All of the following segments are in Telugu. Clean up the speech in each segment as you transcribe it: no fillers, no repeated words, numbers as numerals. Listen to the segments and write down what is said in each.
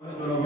Hare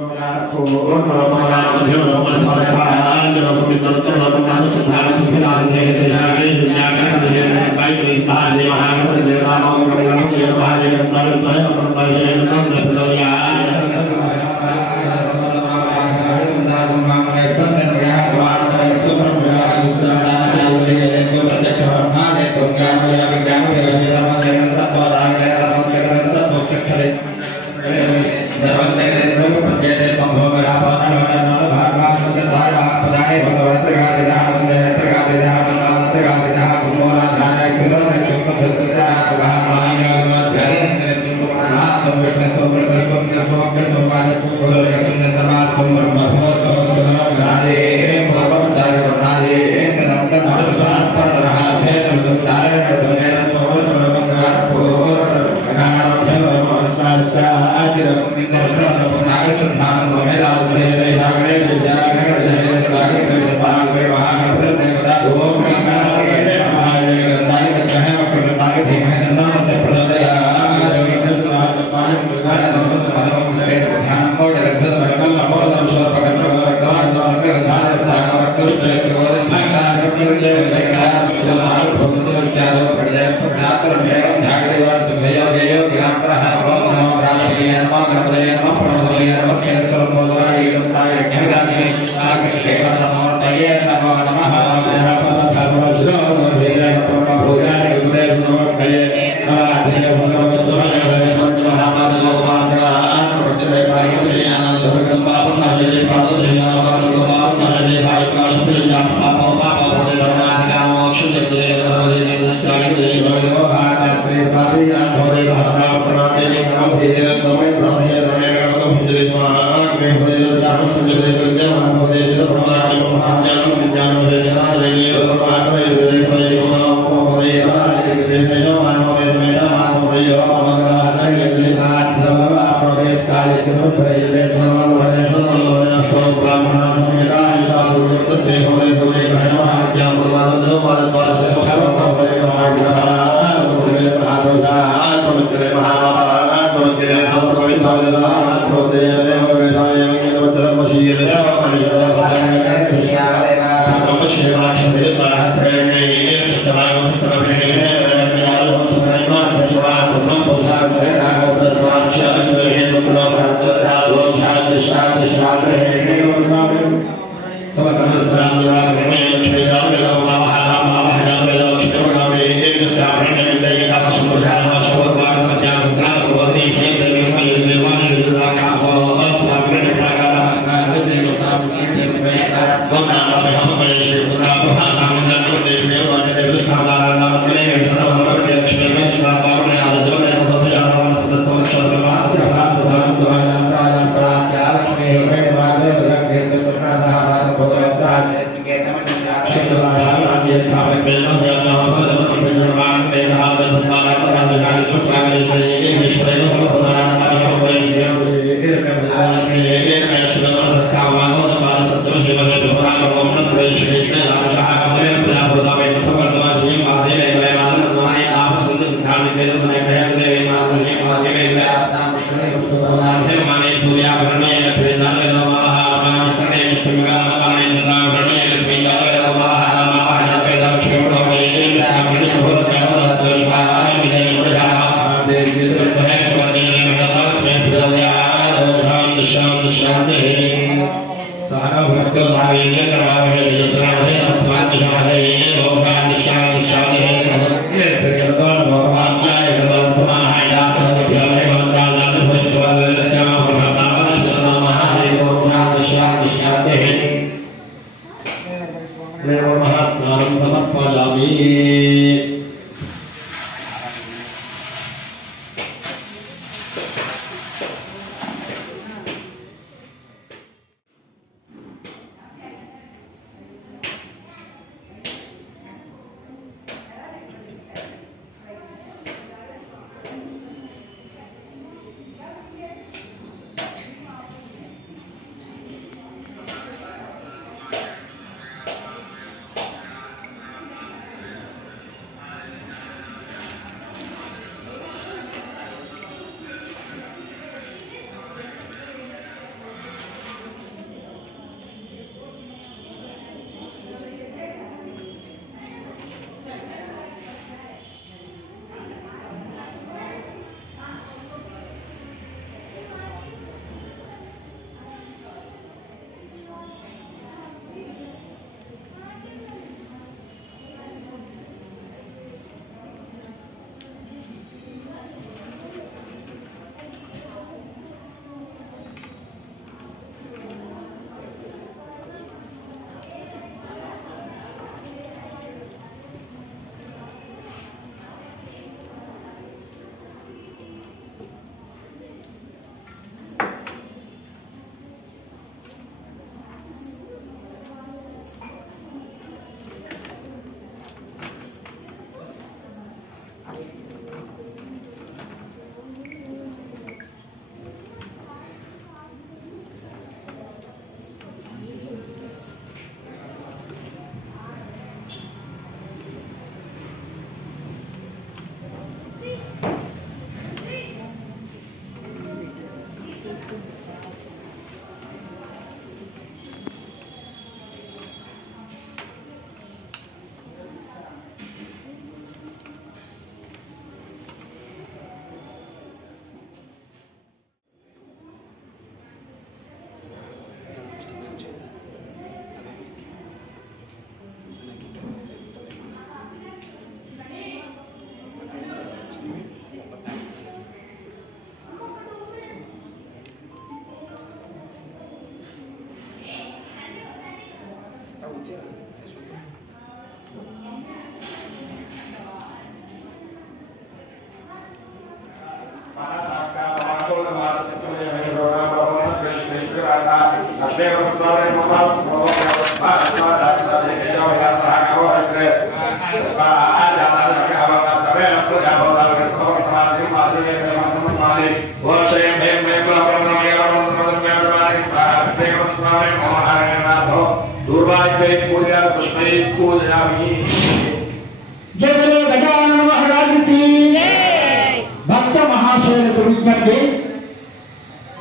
భక్త మహాశయులకు విజ్ఞప్తి.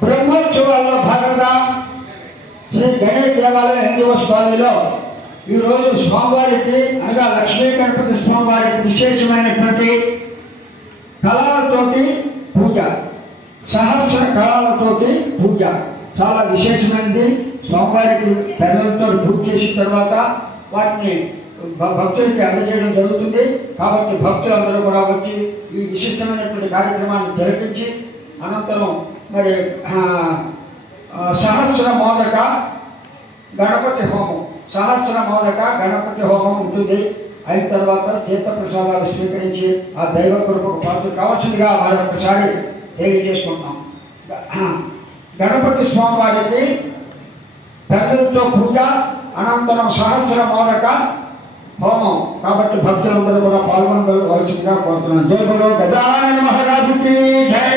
బ్రహ్మోత్సవాల్లో భాగంగా శ్రీ గణేష్ దేవాలయం 8వ కాలనీలో ఈరోజు స్వామివారికి అనగా లక్ష్మీ గణపతి స్వామివారికి విశేషమైనటువంటి కళలతోటి పూజ, సహస్ర కళలతోటి పూజ చాలా విశేషమైనది. స్వామివారికి పెద్దలతో పూజ చేసిన తర్వాత వాటిని భక్తులకి అందజేయడం జరుగుతుంది. కాబట్టి భక్తులందరూ కూడా వచ్చి ఈ విశిష్టమైనటువంటి కార్యక్రమాన్ని తిలకించి అనంతరం మరి సహస్ర మోదక గణపతి హోమం, సహస్ర మోదక గణపతి హోమం ఉంటుంది. అయిన తర్వాత తీర్థ ప్రసాదాలు స్వీకరించి ఆ దైవ కృపకు పాత్ర కావాల్సిందిగా మరొకసారి తెలియజేసుకుంటున్నాం. గణపతి స్వామి వారికి పెద్దలతో పూజ, అనంతరం సహస్ర మోదక హోమం. కాబట్టి భక్తులందరూ కూడా పాల్గొనవలసిందిగా కోరుతున్నాం. జై బలో గజానన మహారాజుకి జై.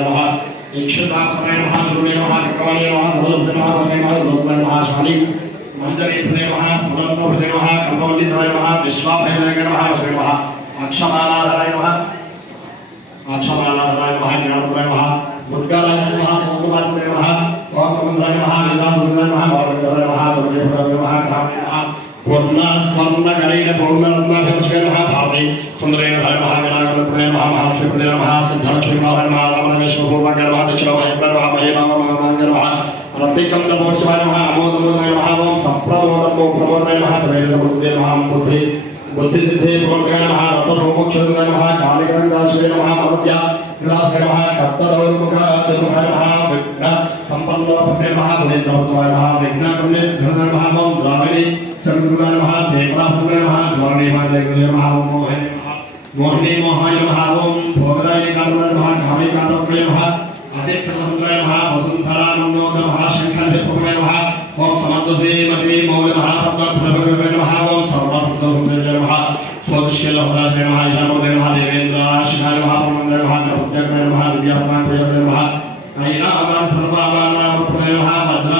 Namaha इक्षुदात्मने नमः सूर्ये नमः चक्रवाणे नमः सर्वभूते नमः वन्दे नमः लोकवने नमः शाली मंजरीपते नमः सुदन्तपते नमः कल्पवल्लीधराय नमः विश्वाभयनाय नमः वसे नमः अक्षमालाधराय नमः ज्ञानपदाय नमः दुर्गाय नमः मोहमात्मने नमः ओमकमलाय नमः वेदांताय नमः वारुण्याय नमः चन्द्रदेवाय नमः कामे नमः पूर्ण स्वर्णकरेण पूर्णरत्नाभिषेकेन नमः भारते सुन्दरेण धाय नमः विनायकप्रदाय नमः महालक्ष्मीप्रदाय नमः सिद्धलक्ष्मीनारायण नमः रामनमेश्वरभूपाय नमः दक्षिणाय नमः महेनामाय नमः रत्तिकन्दपोषवाय नमः अमोदमोदाय नमः ओम संप्रमोदमोप्रमोदाय नमः सवेदसमुद्दे नमः बुद्धि बुद्धिसिद्धे प्रवर्तकाय नमः रत्नसौमोक्षदाय नमः कालिकरङ्गाश्रय नमः ममद्या विलासाय नमः कर्तरौर्मुखाय नमः विघ्न सम्पन्नपते नमः पुनीतवर्तवाय नमः विघ्नकर्णे धनाय नमः ओम द्राविणी सर्वदुर्गाय नमः देवताभद्राय नमः ज्वालेमाय नमः मोहिनी मोहाय नमः ओम भोगदाय कारुणाय नमः कामिकातव्ये नमः अधिष्ठवसुन्धराय नमः वसुन्धरानन्दोद नमः शङ्खधीपकाय नमः ओम समद्वसेमति मौल महापद्मप्रभवे नमः ओम सर्वसत्त्वसुन्दराय नमः स्वदुष्यलभदाय नमः ईशानपदे नमः देवेन्द्राशिनाय नमः ब्रह्मण्डाय नमः गणपत्याय नमः दिव्यासनाय नमः नयनावतार सर्वावतारप्रभवे नमः वज्र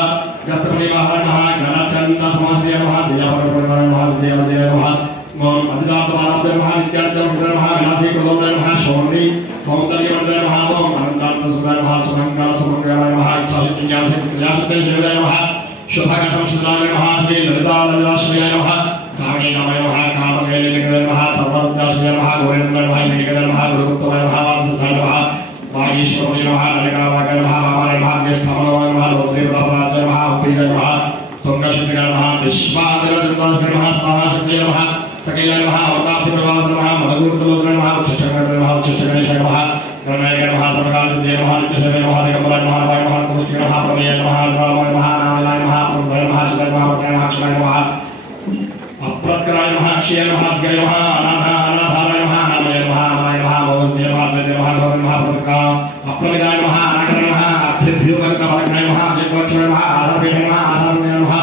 गस्तमणिवाहनाय नमः गणचण्ड समाधियाय नमः जयापरपरमाय नमः जय नमः ओम अजितात्मानाय नमः विद्यार्थ्याय नमः विलासी कुलोय नमः शौर्णी सौन्दर्यवन्दाय नमः ओम अनन्तात्मसुदाय नमः सुमङ्गल सुमङ्गलाय नमः इच्छाशक्तिज्ञानशक्तिज्ञानशक्तिशक्तिदाय नमः शुभकसंसिदाय नमः श्री ललिताललिताश्रयाय नमः कामिनाय नमः कामकेलिकाय नमः सर्वविद्याश्रयाय नमः गोविन्दाय नमः निलिकाय नमः गुरुगुप्ताय नमः वासुदेवाय नमः वागीश्वराय नमः नलिकावाय नमः वामाय नमः ज्येष्ठाय नमः लोकदेवताय नमः उपीताय नमः तुंगशक्तिकाय नमः विश्वादिरजन्दाय नमः स्वाहाशक्तिये नमः सकीलाय नमः अवताप्तिप्रभावाय नमः मदगुरुतलोचनाय नमः उच्चचक्रणाय नमः उच्चचक्रणाय नमः गणनाय नमः सर्वकालसिद्धये नमः नित्यसेवे नमः दिगम्बराय नमः नवाय नमः तुष्टिये नमः प्रमेयाय नमः रामाय नमः नारायणाय नमः प्रभुवाय नमः चिदाय नमः वक्राय नमः अक्षराय नमः अप्रत्कराय नमः अक्षयाय नमः अक्षयाय नमः अनाथाय नमः अनामयाय नमः अनाय नमः भगवते नमः अद्वैते नमः भगवते नमः प्रभुका अप्रमिदाय नमः अनाकराय नमः अर्थेभ्यो वर्गवर्गाय नमः अव्यक्तवक्षाय नमः आधारभेदाय नमः आधारमयाय नमः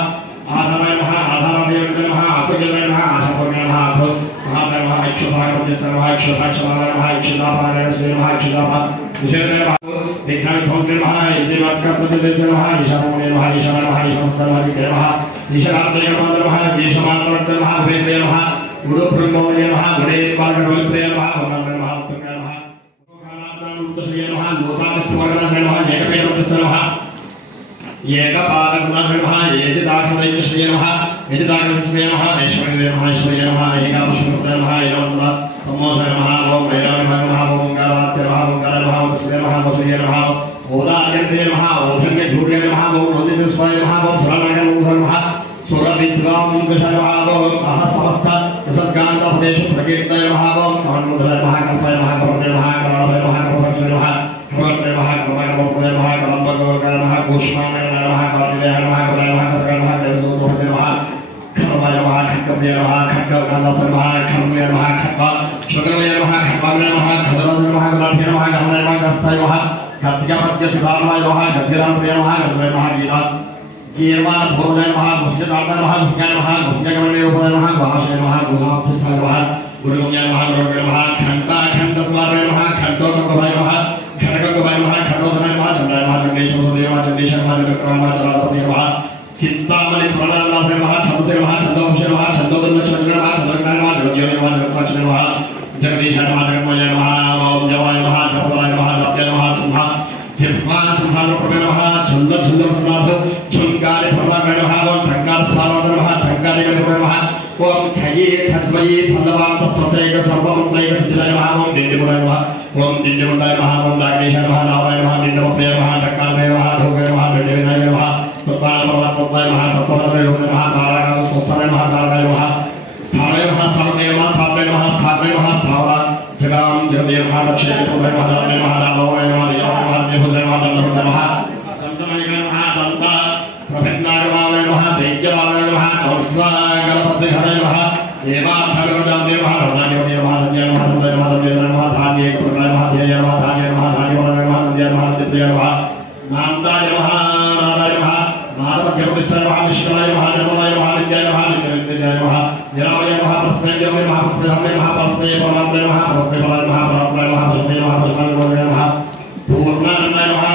आधाराय नमः आधारादेवाय नमः अप्रजलाय नमः आधारपूर्णाय नमः अथो महादेवाय नमः इक्षुसागरपतिस्थाय नमः इक्षुसाक्षराय नमः इक्षुदापाय नमः इक्षुदापा विशेषाय नमः विघ्नविध्वंसाय नमः इन्द्रियवाक्यप्रतिवेद्याय नमः ईशानमुने नमः ईशानाय नमः ईशानोत्तरभागे नमः ईशानात्मने नमः ईशमात्रवर्तय नमः वेदे नमः गुरुब्रह्मणे नमः गुणेन्द्रवागणवल्पे नमः वन्दनाय नमः उत्तमाय नमः लोकानाथानुत्तश्रिये नमः लोकानस्थवर्गणाय नमः एकपेदवृत्तस्य नमः एकपादगुणाय नमः एजिदाखवैश्रिये नमः एजिदाखवैश्रिये नमः ऐश्वर्ये नमः ऐश्वर्ये नमः एकादशमुत्तय नमः एकादशमुत्तय तमोधय नमः ओम वैराग्य नमः ओम ओंकारात्य नमः ओंकार नमः वसुदेव नमः वसुदेव नमः ओदार्यन्ते नमः ओधन्य धूर्य नमः ओम नन्दिस्वाय नमः ओम सुरानाय नमः सुरविद्वांगशाय नमः ओम अह समस्त सद्गान्तपदेश प्रकीर्तय नमः ओम कमलमुद्राय नमः कल्पाय नमः कमलय नमः कमलाय नमः कमलक्षय नमः कमलय नमः कमलाय नमः कमलबगोकर नमः कुष्माय नमः कालिदाय नमः कमलाय नमः कमलाय नमः कमलसोदोहते नमः खरमाय नमः खड्गमय नमः खड्गकालासय नमः खरमय नमः खड्गा शुक्रमय नमः खड्गाय नमः खदराय नमः गलाभ्य नमः गमनाय नमः गस्ताय नमः कार्तिकपद्य सुधारणाय नमः गद्यरामप्रिय नमः गद्वय नमः गीता गीर्वाण भोजनाय नमः भुजतात्मनाय नमः भुज्ञाय नमः भुज्ञगमने रूपाय नमः गुहाशय नमः गुहाब्धिस्थाय नमः गुरुगम्याय नमः गुरुगम्याय नमः खण्डाखण्डस्वाराय नमः खण्डोगङ्गभाय नमः खड्गङ्गभाय नमः खण्डोधराय नमः चन्द्राय नमः चण्डेश्वरदेवाय नमः चण्डेश्वर नमः चन्द्रकाय नमः चलापते नमः चिन्तामणि स्मरणाय नमः छन्दसे नमः छन्दोंशे नमः छन्दोदन्नचन्द्र नमः चन्द्रकाय नमः जगद्योनि नमः जगत्साक्षिणे नमः जगदीशाय नमः जगन्मयाय नमः ओम जवाय नमः जपलाय नमः जप्याय नमः सिंह जिह्वा सिंहासनप्रभवे नमः छन्दसन्नाथ छुङ्गारि प्रभागाय नमः ओम ठङ्गारस्थानाय नमः ठङ्गारिगणप्रभवे नमः ओम खये खद्वये फलवान्तस्तथैक सर्वमन्त्रैक सिद्धिराय नमः ओम दिण्डिमुराय नमः ओम दिण्डिमुण्डाय नमः ओम दाग्नेशाय नमः नावाय नमः दिण्डमप्रियाय नमः टक्कालय नमः धूपय नमः दण्डिविनाय नमः तत्पालपरमात्मत्वाय नमः तत्परमय नमः तारकासंस्थानाय नमः तारकाय नमः स्थानाय नमः स्थापनाय नमः स्थापनाय नमः स्थापनाय नमः स्थावरा जगाम जगदेव नमः लक्ष्य पुत्र नमः दानय नमः दानवाय नमः देवाय नमः देवपुत्र नमः दन्तपुत्र नमः दन्तमणि नमः दन्ता प्रभिन्नागमाय नमः दैत्यवाय नमः कौष्ठागलपद्यहराय नमः देवार्थगणदाय नमः रदाय नमः दन्य नमः दन्य नमः दन्य नमः धान्य पुत्राय नमः ध्येय नमः धान्य नमः धान्यवाय नमः दन्य नमः दिव्य नमः नामदाय नमः नाराय नमः नारपद्यपुष्टाय नमः विश्वाय नमः निर्मलाय नमः नित्याय नमः नित्याय नमः निरामय नमः प्रस्मय नमः प्रस्मय नमः प्रस्मय परमात्मने नमः प्रस्मय फलाय नमः परात्मने नमः प्रस्मय नमः प्रस्मय नमः पूर्णानंदाय नमः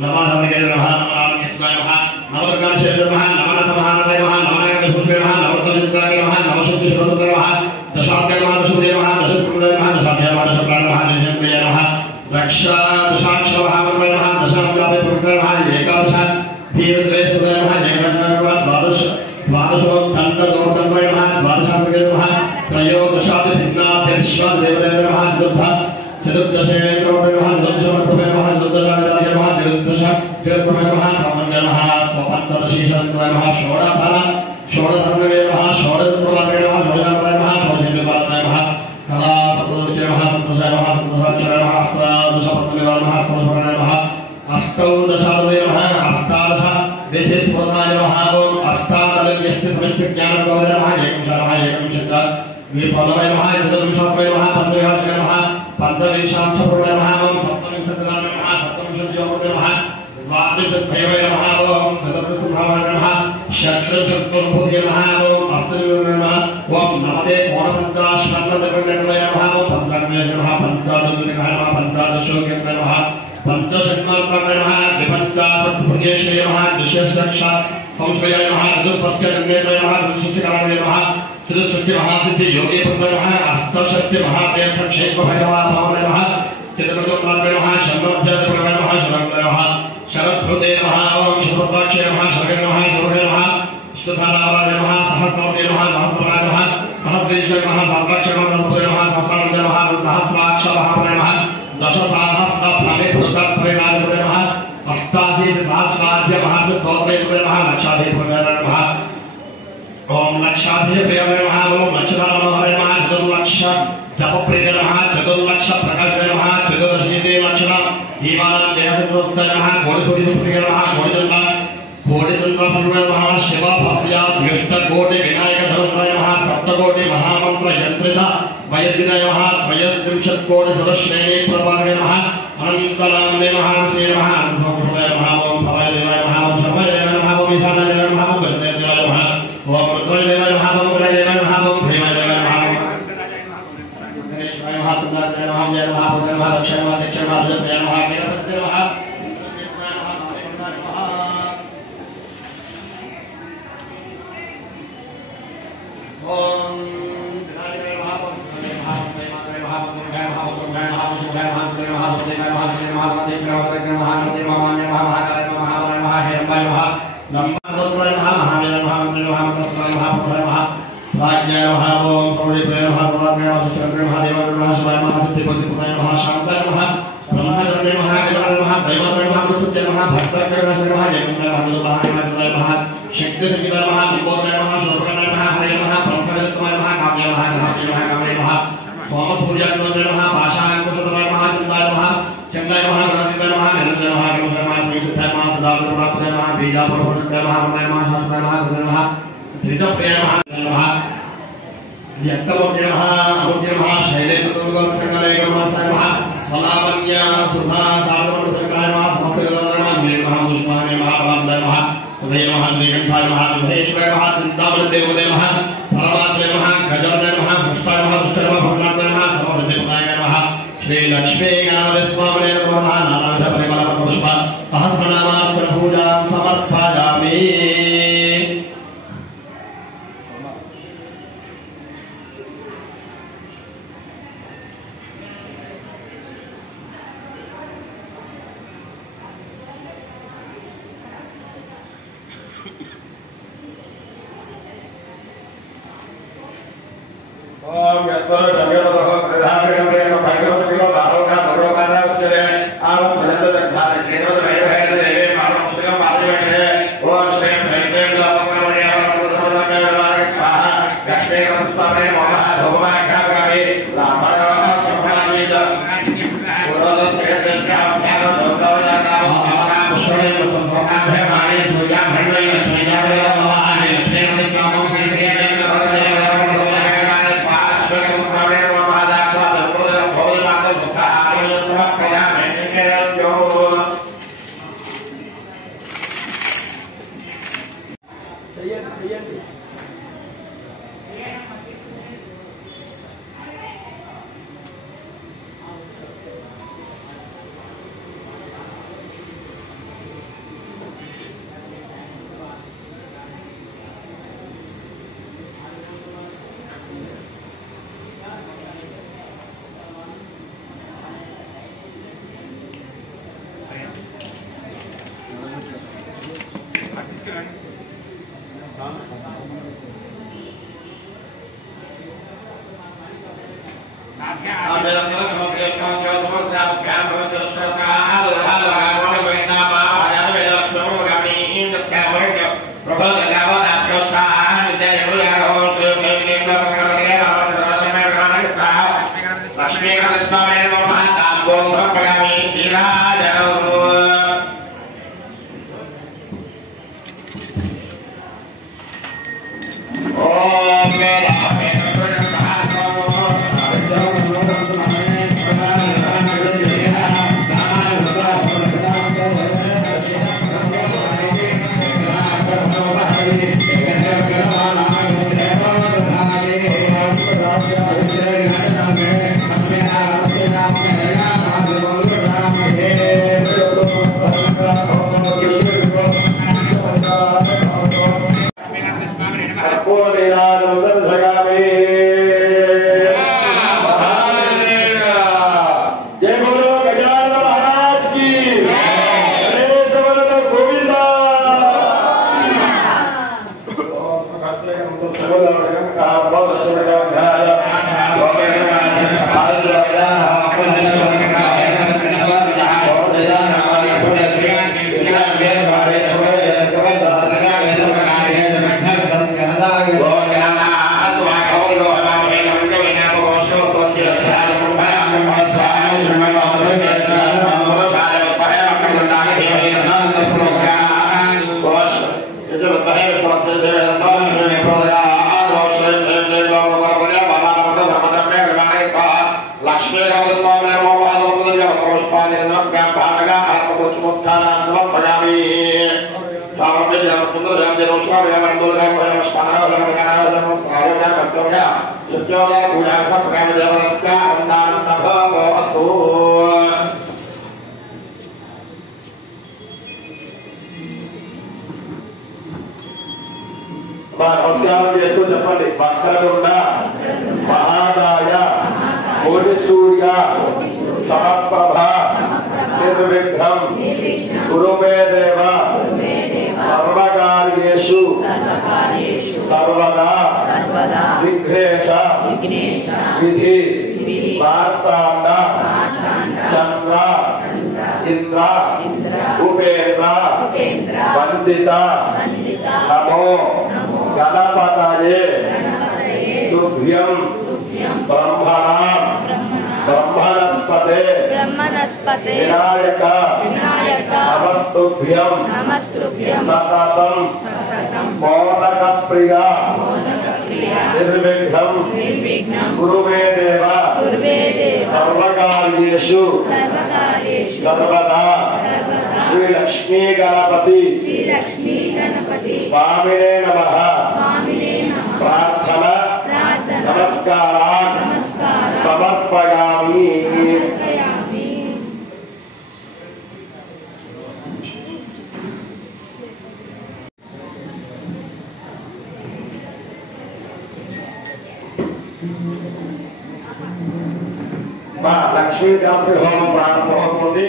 नमः नमः नमः नमः नवदुर्गाशे नमः नमः नमः नमः नमः भूषे नमः नवदुर्गाय नमः नवशक्ति स्वरूप नमः दशाध्याय नमः दशुदे नमः दशपुरुषे नमः दशाध्याय नमः दशप्राण नमः दशेन्द्रिय नमः रक्षा दशाक्ष महामन्त्र नमः दशाव्यापे पुरुषे नमः एकादश धीरद्वय सुदे नमः जगन्नाथ नमः द्वादश तंत्र चौतन्वय नमः द्वादशात्मके नमः त्रयोदशादि भिन्नाभ्यश्व देवदेव नमः चतुर्दशे नमः चतुर्दशमत्वमे नमः चतुर्दशाविदाय नमः चतुर्दश जगत्वमे नमः सामन्य नमः स्वपञ्चदशीशत्वमे नमः षोडधर्मवे नमः षोडशत्वमात्रे नमः षोडशत्वमे नमः षोडशत्वमात्रे नमः कला सप्तदशे नमः सप्तदशाय नमः सप्तदशाक्षरे नमः अष्टादशपद्मने नमः अष्टादशपद्मने नमः अष्टादशादवे नमः अष्टादश विधिस्फुरणाय नमः अष्टादशव्यष्टि समष्टि ज्ञानगोविन्दे नमः एकंशः विपदवे नमः चतुर्विंशत्वे नमः पंचविंशत्वे नमः पंचविंशांशपूर्वे नमः सप्तविंशत्वे नमः सप्तविंशत्योपूर्वे नमः द्वादशभैरवे नमः चतुर्विंशत्भावे नमः षट्त्रिंशत्पूर्वे नमः अष्टविंशत्वे नमः ओम नमते कोणपञ्चाशन्नवदेववे नमः पंचाग्नेय नमः पंचादशे नमः पंचादशोग्ये नमः पंचषट्मात्मके नमः विपञ्चाशत्पुण्येश्वरे नमः द्विशेषरक्षा संश्रयाय नमः चतुष्पष्टजन्ये नमः चतुष्षष्टिकरणे नमः चतुष्षष्टि महासिद्धि योगी पुत्र नमः अष्टषष्टि महादेव क्षेत्र भैरवा भावने नमः चतुर्विंशत्वे नमः शरणोध्याय नमः शरणोदय नमः शरद्धृते नमः ओम शरद्राक्षे नमः शरगे नमः शरगे नमः स्तुतानावाय नमः सहस्रावते नमः सहस्राय नमः सहस्रेश्वर नमः सहस्राक्षे नमः सहस्राय नमः सहस्रावते नमः सहस्राक्ष भावने नमः दशसहस्र फले पुरुषत्वे नमः अष्टाशीति सहस्राध्य महास्तोत्रे नमः लक्षाधिपते नमः ओम लक्षाधिपते नमः ओम लक्षणामहरे नमः चतुर्लक्ष जपप्रिय नमः चतुर्लक्ष प्रकाश नमः चतुर्दशीते लक्षण जीवानां देहसंस्ते नमः कोटिसूर्यसुप्रिय नमः कोटिचन्द्र नमः शिव भव्या द्युष्टकोटि विनायक धर्मय नमः सप्तकोटि महामंत्र यंत्रित वयद्विदय नमः त्रयस्त्रिंशत्कोटि सदश्रेणी प्रभागे नमः अनन्तरामने नमः श्री नमः अनन्तसंप्रदाय नमः ओम भवाय देवाय नमः ओम शर्वाय देवाय नमः ओम ईशानाय देवाय नमः ओम गजदेवाय देवाय नमः ओम रुद्राय देवाय नमः ओम गुणाय देवाय नमः ओम भीमाय देवाय नमः गणेशाय नमः सुंदराय नमः जय नमः भूत नमः दक्षिण नमः दक्षिण नमः जय नमः वीरभद्र नमः ओम श्री लक्ष्मी गणपति स्वामिने नमः नानाविध परिमल पुष्प सहस्रनामार्चन पूजां समर्पयामि। ओम यत्पर जगतो प्रधानकं प्रेम भगवतो बाहुना भगवाना उच्चते आव भजत दग्धार केनवत भैरव देवे मानव श्रीम पादवेटे ओम श्री भैरव लोकमणि आवन प्रथममे स्वाहा लक्ष्मी नमस्ते नमः भगवा खागावे रामरा संभाजीत पुरोद सेकंडस्याम ध्यान दोतवया नाम नाम श्री संभाभे माने सूर्या भैरव लक्ष्मी जावे नमः लक्ष्मी नमस्ते श्री నమస్కారం చేస్తూ చెప్పండి. వక్రతుండ మహాదాయ కోటి సూర్య సమప్రభ నిర్విఘ్నం గురుమే దేవ సర్వకార్యేషు సర్వదా విఘ్నేశ విధి మార్తాండ చంద్ర ఇంద్ర ఉపేంద్ర వందిత నమో గణపతయే తుభ్యం బ్రహ్మణస్పతే వినాయక నమస్తుభ్యం సతతం మోదక ప్రియ నిర్విఘ్నం గురుమే దేవ సర్వకార్యేషు సర్వదా శ్రీ లక్ష్మీ గణపతి స్వామినే నమః ప్రార్థన నమస్కారాన్ సమర్పయామి. మా లక్ష్మీ గణపతి హోమం ప్రారంభమవుతుంది.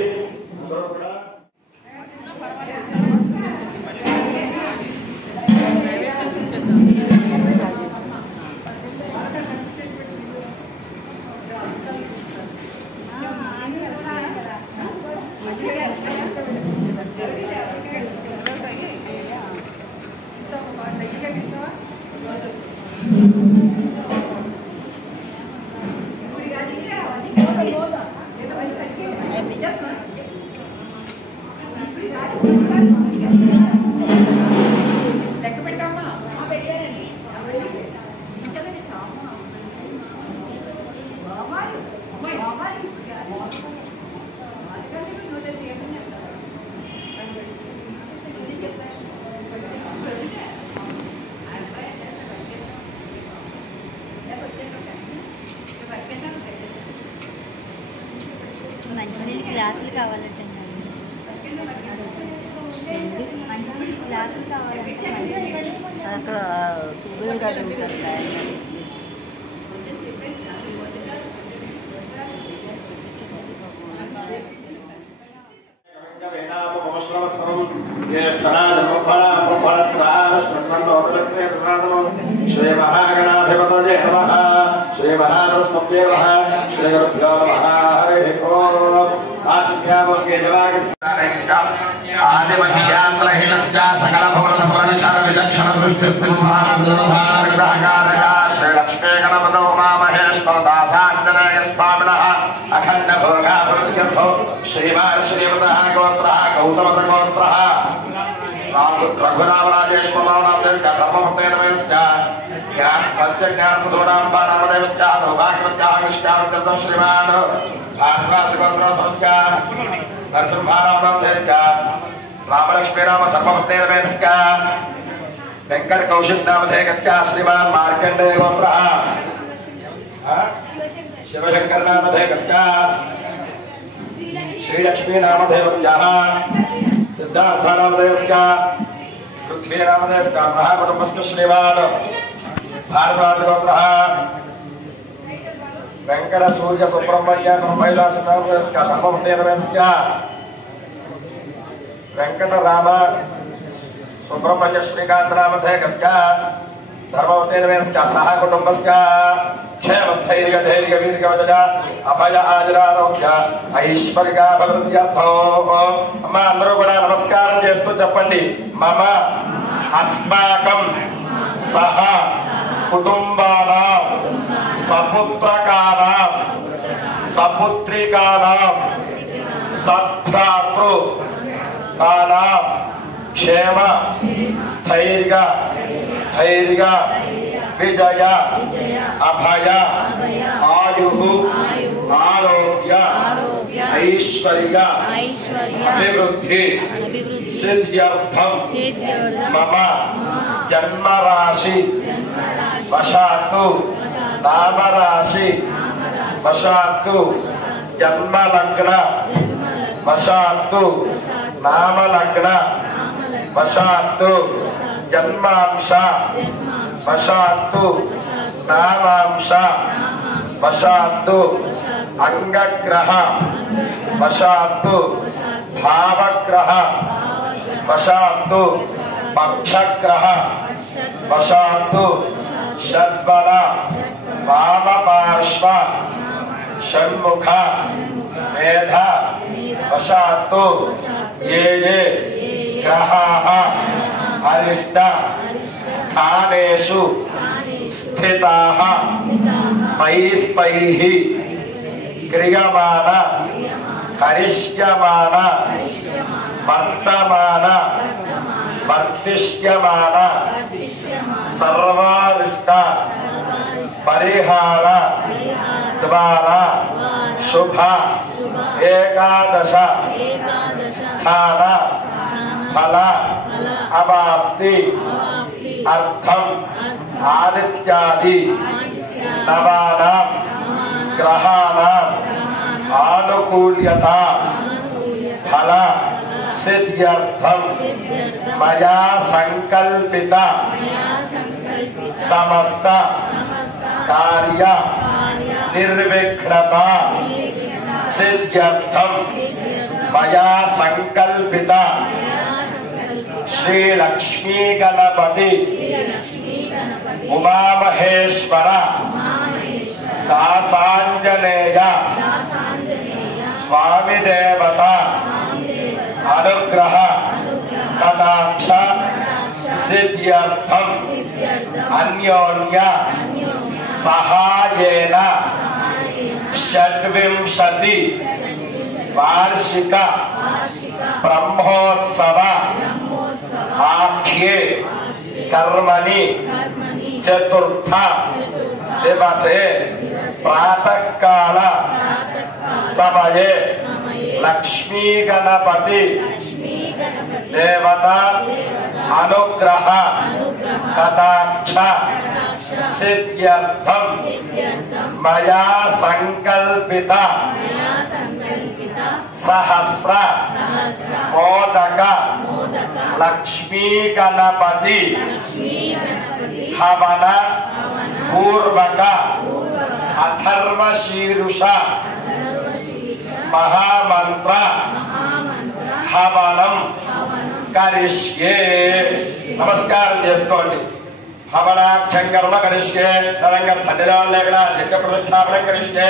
మంచినీళ్ళు గ్లాసులు కావాలంటే గ్లాసులు కావాలంటే అక్కడ సూర్యుడు గారు ఉంటారు. వేదాము श्री महागणाधिपतये नमः श्री महारस्मते नमः श्री गुरुभ्यो नमः हरि ओम आत्म्यावके जवागस्तारैका आदिमह्यात्रहिनस्या सकल भवनभवनचार विचक्षण सृष्टिस्थितिमहान्द्रधारग्रहकारका श्री लक्ष्मी गणपतो उमामहेश्वर दासाञ्जनेय स्वामिनः अखण्ड भोगापुरत्यर्थो श्रीवार श्रीमतः गोत्रः गौतमत गोत्रः रघुनामराजेश्वर नामदेवस्य धर्मभक्तेन वयस्या ज्ञान पंच ज्ञान पुथोनाम नामदेवस्य सौभाग्यवत्याः विष्णुः श्रीमान भारद्वाज गोत्र नमस्कार नरसिंह नामदेवस्य रामलक्ष्मी नाम धर्मभक्तेन वयस्या वेंकट कौशिक नामदेवस्य श्रीमान मार्कंडेय गोत्रः शिवशंकर नामदेवस्य श्री लक्ष्मी नामदेवस्याः सिद्धार्थ नामदेवस्य पृथ्वी नामदेवस्य महाकुटुंबस्य श्रीमान भारद्वाज गोत्रः वेंकट सूर्य सुब्रह्मण्य ब्रह्मैलास नामदेवस्य धर्मभक्तेन वयस्या वेंकट राम सुब्रह्मण्य श्रीकांत नामदेवस्य धर्मभक्तेन वयस्या सह कुटुंबस्य क्षेम स्थैर्य धैर्य वीर्य वजया अभय आयुरारोग्य ऐश्वर्य अभिवृद्ध्यर्थो అమ్మ అందరూ కూడా నమస్కారం చేస్తూ చెప్పండి మమ అస్మాకం సహ కుటుంబానాం సపుత్రకానాం సపుత్రికానాం సత్భ్రాతృకానాం క్షేమ స్థైర్య ధైర్య విజయ అభయ ఆయు ఆరోగ్య ఐశ్వర్య అభివృద్ధి సిద్ధ్యర్థం మమ జన్మరాశి వశాత్తు నామరాశి వశాత్తు జన్మలగ్న వశాత్తు నామలగ్న వశాత్తు జన్మాంశ వశాత్తు నామాంశ వశాత్తు అంగగ్రహ వశాత్తు భావగ్రహ వశాత్తు పక్షగ్రహ వశాత్తు షడ్బల వామపార్శ్వ షణ్ముఖ మేధ వశాత్తు ఏ ఏ గ్రహాః అరిష్ట స్థానేషు స్థితాః తైస్తైః క్రియమాణ కరిష్యమాణ వర్తమాన వర్తిష్యమాణ సర్వారిష్ట పరిహార ద్వారా శుభ ఏకాదశ స్థాన ఫల అవాప్తి అర్థం ఆదిత్యాది నవానాం గ్రహాణాం ఆనుకూల్యత ఫల సిద్ధ్యర్థం మయా సంకల్పిత సమస్త కార్య నిర్విఘ్నత సిద్ధ్యర్థం మయా సంకల్పిత శ్రీ లక్ష్మీ గణపతి ఉమామహేశ్వర దాసాంజనేయ స్వామి దేవత అనుగ్రహ కటాక్ష సిద్ధ్యర్థం అన్యోన్య సహాయేన షడ్వింశతి వార్షిక బ్రహ్మోత్సవ ఆఖ్యే कर्मणि चतुर्थ दिवसे प्रातः काल समये लक्ष्मी गणपति देवता अनुग्रह कटाक्ष सिद्ध्यर्थम मया संकल्पित सहस्र मोदक लक्ष्मी गणपति हवन पूर्वक अथर्व शीर्ष महामंत्र हवनम కరిష్యే నమస్కారం చేసుకోండి హవనాక్షం కర్మ కరిష్యే తరంగ స్థితిలో లేకుండా లింగ ప్రతిష్టాపనం కరిష్యే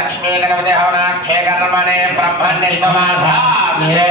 लक्ष्मी गणपति हवनाक्षे कर्मणे ब्रह्मण्यमाधा ये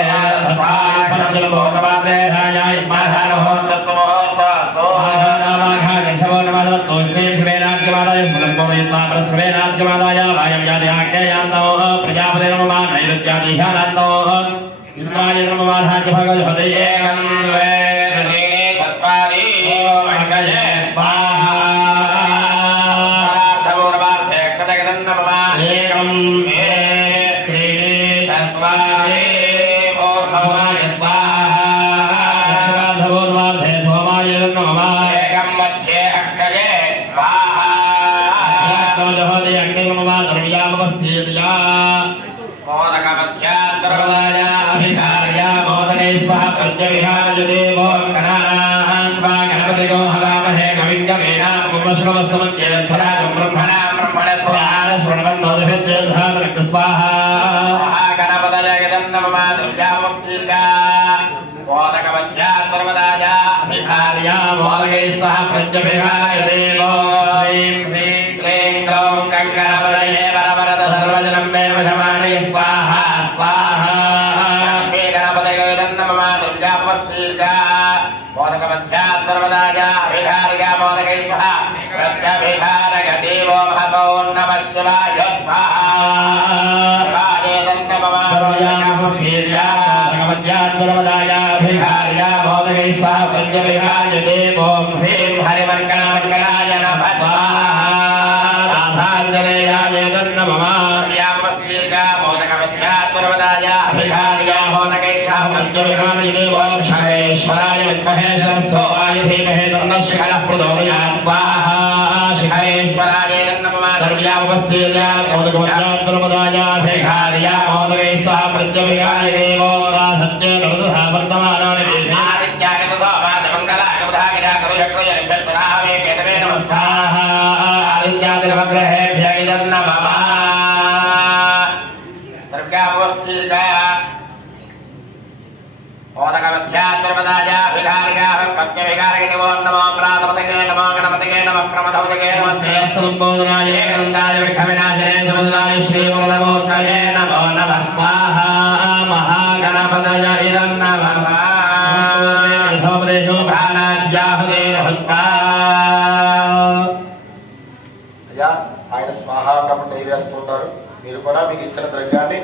ఆయన స్వాహాన్నప్పుడు నెయ్యి వేస్తుంటారు. మీరు కూడా మీకు ఇచ్చిన ద్రవ్యాన్ని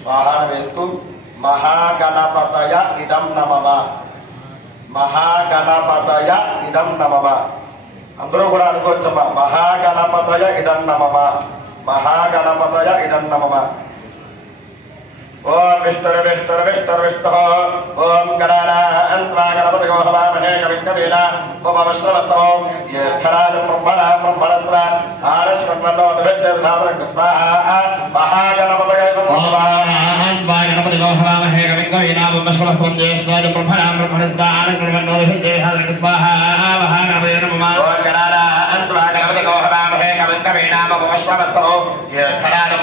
స్వాహాన్ని వేస్తూ మహాగణపతయ ఇదం నమః, మహాగణపతయ ఇదం నమః. అందరూ కూడా అనుకోవచ్చమ్మా, మహాగణపతయ ఇదం నమః, మహాగణపతయ ఇదం నమః. ఓం విష్ణుర్ విష్ణుర్ విష్ణుర్ విష్ణు ఓం గణానాన్వా గణపతిగో హవామహే కవిం కవీనా ఉపమశ్రవస్తో జ్యేష్ఠరాజం బ్రహ్మణా బ్రహ్మణస్త్ర ఆరశ్వన్మన్నోదభిర్ధామరం స్వాహా మహాగణపతయే నమః గణపతిగో హవామహే కవిం కవీనా ఉపమశ్రవస్తో జ్యేష్ఠరాజం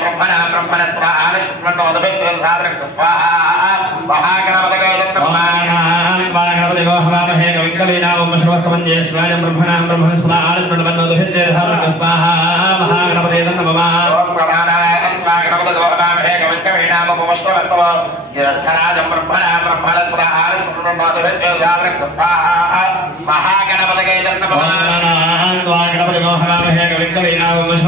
బ్రహ్మణా బ్రహ్మణస్త్ర ఆరశ్వన్మన్నోదభిర్ధామరం స్వాహా మహాగణపతయే నమః ఓం గణానాన్వా గణపతిగో హవామహే కవిం కవీనా ఉపమశ్రవస్తో జ్యేష్ఠరాజం బ్రహ్మణా బ్రహ్మణస్త్ర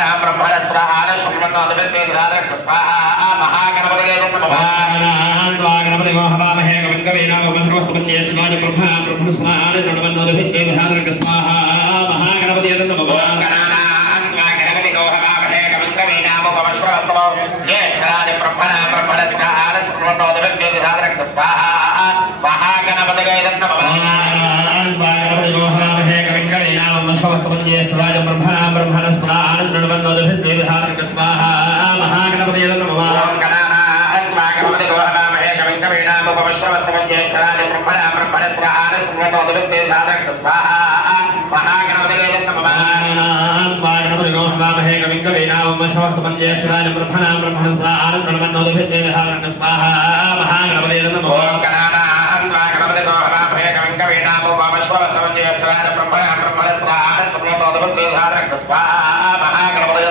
ఆరశ్వన్మన్నోదభిర్ధామరం गणपति दोहराभय कविनामो वामश्वरसमन्वयस्वराज ब्रह्मणा ब्रह्मणस्वाहा सर्वतोदवस्तेधारक स्वाहा महागणपति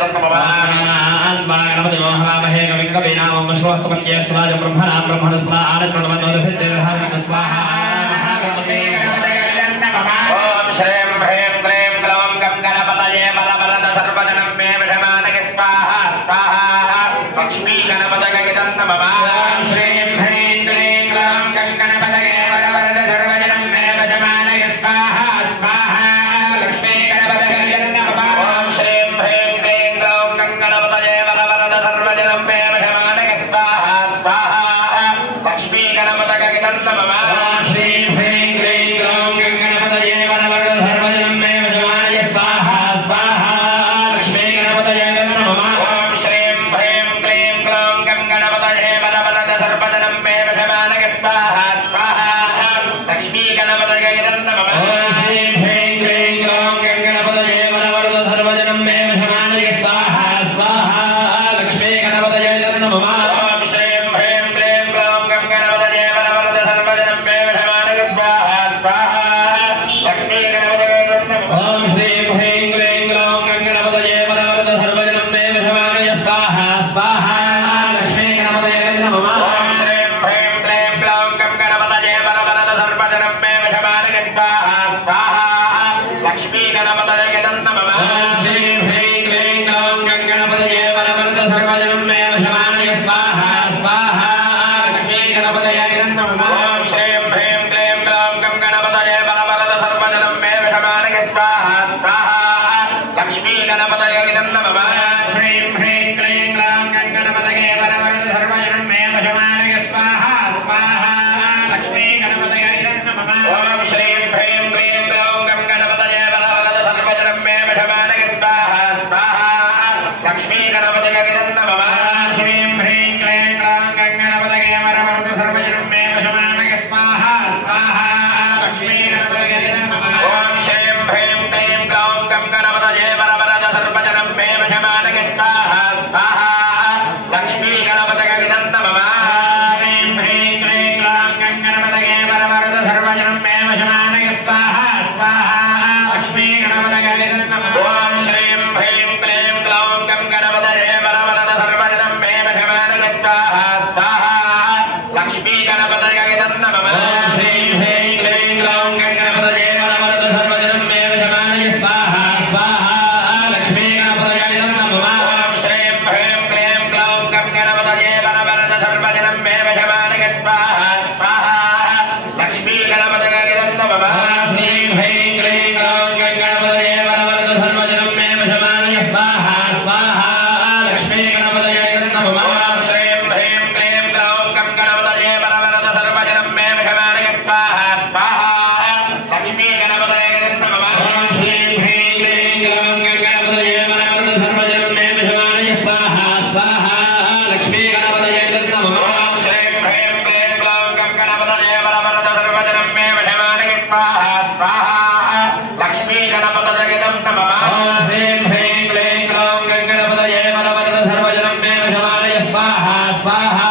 गणपति दोहराभय कविनामो वामश्वरसमन्वयस्वराज ब्रह्मणा ब्रह्मणस्वाहा सर्वतोदवस्तेधारक स्वाहा महागणपति ओम श्रीं ह्रीं क्लीं ग्लौं गं गणपतये बलवरद सर्वजनं मे विषमानक स्वाहा स्वाहा लक्ष्मी गणपतये नमः ओम श्रीं ह्रीं क्लीं ग्लौं गं गणपतये बलवरद सर्वजनं मे विषमानक स्वाहा स्वाहा लक्ष्मी गणपतये नमः ओम श्रीं ह्रीं क्लीं ग्लौं गं गणपतये बलवरद सर्वजनं मे विषमानक स्वाहा स्वाहा लक्ष्मी गणपतये नमः ओम श्रीं ह्रीं क्लीं ग्लौं गं गणपतये बलवरद सर्वजनं मे विषमानक स्वाहा स्वाहा लक्ष्मी गणपतये नमः ओम श्रीं ह्रीं क्लीं ग्लौं गं गणपतये बलवरद सर्वजनं मे विषमानक स्वाहा स्वाहा लक्ष्मी गणपतये नमः ओम श्रीं ह्रीं क्लीं ग्लौं गं गणपतये बलवरद सर्वजनं मे विषमानक स्वाहा स्वाहा लक्ष्मी गणपतये नमः ओम श्रीं ह्रीं क्लीं ग्लौं गं गणपतये बलवरद सर्वजनं मे विषमानक स्वाहा स्वाहा लक्ष्मी गणपतये नमः ओम श्रीं ह्रीं क्लीं ग्लौं गं गणपतये बलवरद सर्वजनं मे विषमानक स्वाहा स्वाहा लक्ष्मी गणपतये नमः ओम श्रीं ह्रीं क्लीं ग्लौं गं गणपतये बलवरद सर्वजनं मे विषमानक स्वाहा स्वाहा लक्ष्मी गणपतये नमः ओम श्रीं ह्रीं क्लीं ग्लौं गं गणपतये बलवरद सर्वजनं मे विषमानक स्वाहा स्वाहा लक्ष्मी गणपतये नमः ओम श्रीं ह्रीं क्लीं ग्लौं गं गणपतये बलवरद सर्वजनं मे विषमानक स्वाहा स्वाहा लक्ष्मी गणपतये नमः श्रीं ह्रीं क्लीं ग्लौं गं गणपतये बलवरद सर्वजनं मे विषमानक स्वाहा स्वाहा लक्ष्मी गणपतये नमः ओम श्रीं ह्रीं क्लीं ग्लौं गं गणपतये बलवरद सर्वजनं मे विषमानक स्वाहा स्वाहा लक्ष्मी गणपतये नमः श्रीं ह्रीं क्लीं ग्लौं गं गणपतये बलवरद सर्वजनं मे विषमानक स्वाहा स्वाहा लक्ष्मी गणपतये नमः ओम श्रीं ह्रीं क्लीं ग्लौं गं गणपतये बलवरद सर्वजनं मे विषमानक स्वाहा स्वाहा लक्ष्मी गणपतये नमः श्रीं ह्रीं क्लीं ग्लौं गं गणपतये बलवरद सर्वजनं मे विषमानक स्वाहा स्वाहा लक्ष्मी गणपतये नमः ओम श्रीं ह्रीं क्लीं ग्लौं गं गणपतये बलवरद सर्वजनं मे विषमानक स्वाहा स्वाहा लक्ष्मी गणपतये नमः ओम श्रीं ह्रीं क्लीं ग्लौं गं गणपतये बलवरद सर्वजनं मे विषमानक स्वाहा स्वाहा लक्ष्मी गणपतये नमः ओम श्रीं ह्रीं क्लीं ग्लौं गं गणपतये बलवरद सर्वजनं मे विषमानक स्वाहा स्वाहा लक्ष्मी गणपतये नमः ओम श्रीं ह्रीं क्लीं ग्लौं गं गणपतये बलवरद सर्वजनं मे विषमानक स्वाहा स्वाहा लक्ष्मी गणपतये नमः ओम श्रीं ह्रीं क्लीं ग्लौं गं गणपतये बलवरद सर्वजनं मे विषमानक स्वाहा स्वाहा लक्ष्मी गणपतये नमः ओम श्रीं ह्रीं क्लीं ग्लौं गं गणपतये बलवरद सर्वजनं मे विषमानक स्वाहा स्वाहा लक्ष्मी गणपतये नमः ओम श्रीं ह्रीं क्लीं ग्लौं गं गणपतये बलवरद सर्वजनं मे विषमानक स्वाहा स्वाहा लक्ष्मी गणपतये नमः ओम श्रीं ह्रीं क्लीं ग्लौं गं गणपतये बलवरद सर्वजनं मे विषमानक स्वाहा स्वाहा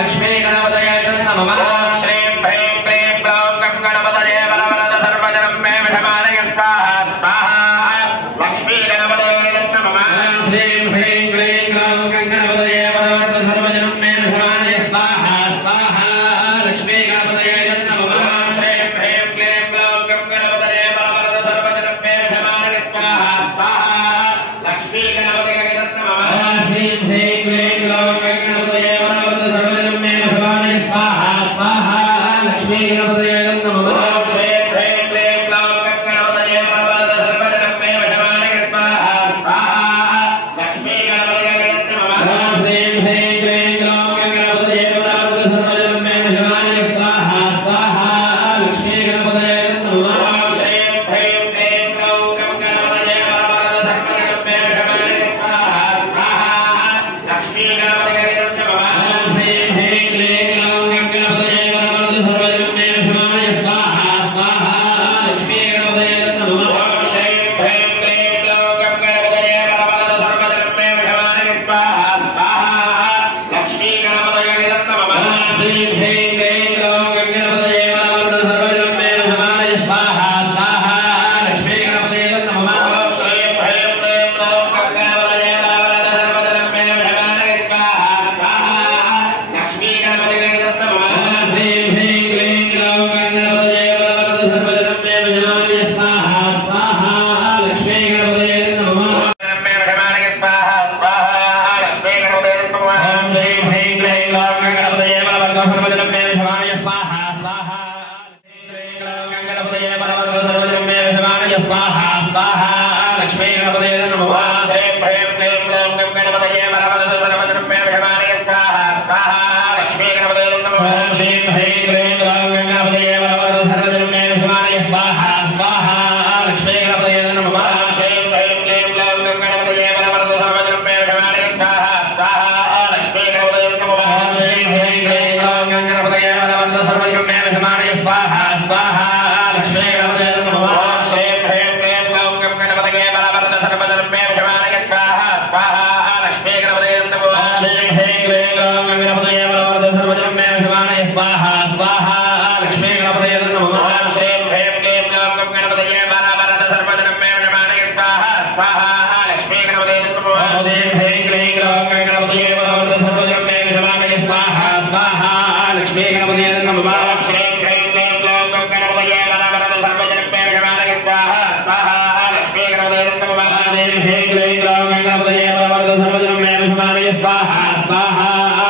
लक्ष्मी गणपतये नमः ओम श्रीं ह्रीं क्लीं ग्लौं गं गणपतये बलवरद सर्वजनं मे विषमानक स्वाहा स्वाहा लक्ष्मी गणपतये नमः ओम श्रीं ह्रीं क्लीं ग्लौं गं गणपतये बलवरद सर्वजनं मे विषमानक स्वाहा स्वाहा लक्ष्मी गणपतये नमः ओम श्रीं ह्रीं क्लीं ग्लौं गं गणपतये बलवरद सर्वजनं मे विषमानक स्वाहा स्वाहा लक्ष्मी गणपतये नमः ओम श्रीं ह्रीं क्लीं ग्लौं गं गणपतये बलवरद सर्वजनं मे विषमानक स्वाहा स्वाहा लक्ष्मी गणपतये नमः ओम श्रीं ह्रीं क्लीं ग्लौं गं गणपतये बलवरद सर्वजनं स्वाहा स्वाहा लक्ष्मी गणपतये नमः श्रीं ह्रीं क्लीं ग्लौं गं गणपतये वरवरद सर्वजनमे विघ्नाय स्वाहा स्वाहा लक्ष्मी गणपतये नमः श्रीं ह्रीं क्लीं ग्लौं गं गणपतये वरवरद सर्वजनमे विघ्नाय स्वाहा स्वाहा लक्ष्मी गणपतये नमः श्रीं ह्रीं क्लीं ग्लौं गं गणपतये वरवरद सर्वजनमे विघ्नाय स्वाहा स्वाहा लक्ष्मी गणपतये नमः श्रीं ह्रीं क्लीं ग्लौं गं गणपतये वरवरद सर्वजनमे विघ्नाय स्वाहा स्वाहा लक्ष्मी गणपतये नमः श्रीं ह्रीं क्लीं ग्लौं गं गणपतये वरवरद सर्वजनमे विघ्नाय स्वाहा स्वाहा लक्ष्मी गणपतये नमः श्रीं ह्रीं क्लीं ग्लौं गं गणपतये वरवरद सर्वजनमे विघ्नाय स्वाहा स्वाहा लक्ष्मी गणपतये नमः श्रीं ह्रीं क्लीं ग्लौं गं गणपतये वरवरद सर्वजनमे विघ्नाय स्वाहा स्वाहा लक्ष्मी गणपतये नमः श्रीं ह्रीं क्लीं ग्लौं गं गणपतये वरवरद सर्वजनमे विघ्नाय स्वाहा स्वाहा लक्ष्मी गणपतये नमः श्रीं ह्रीं क्लीं ग्लौं गं गणपतये वरवरद सर्वजनमे विघ्नाय स्वाहा स्वाहा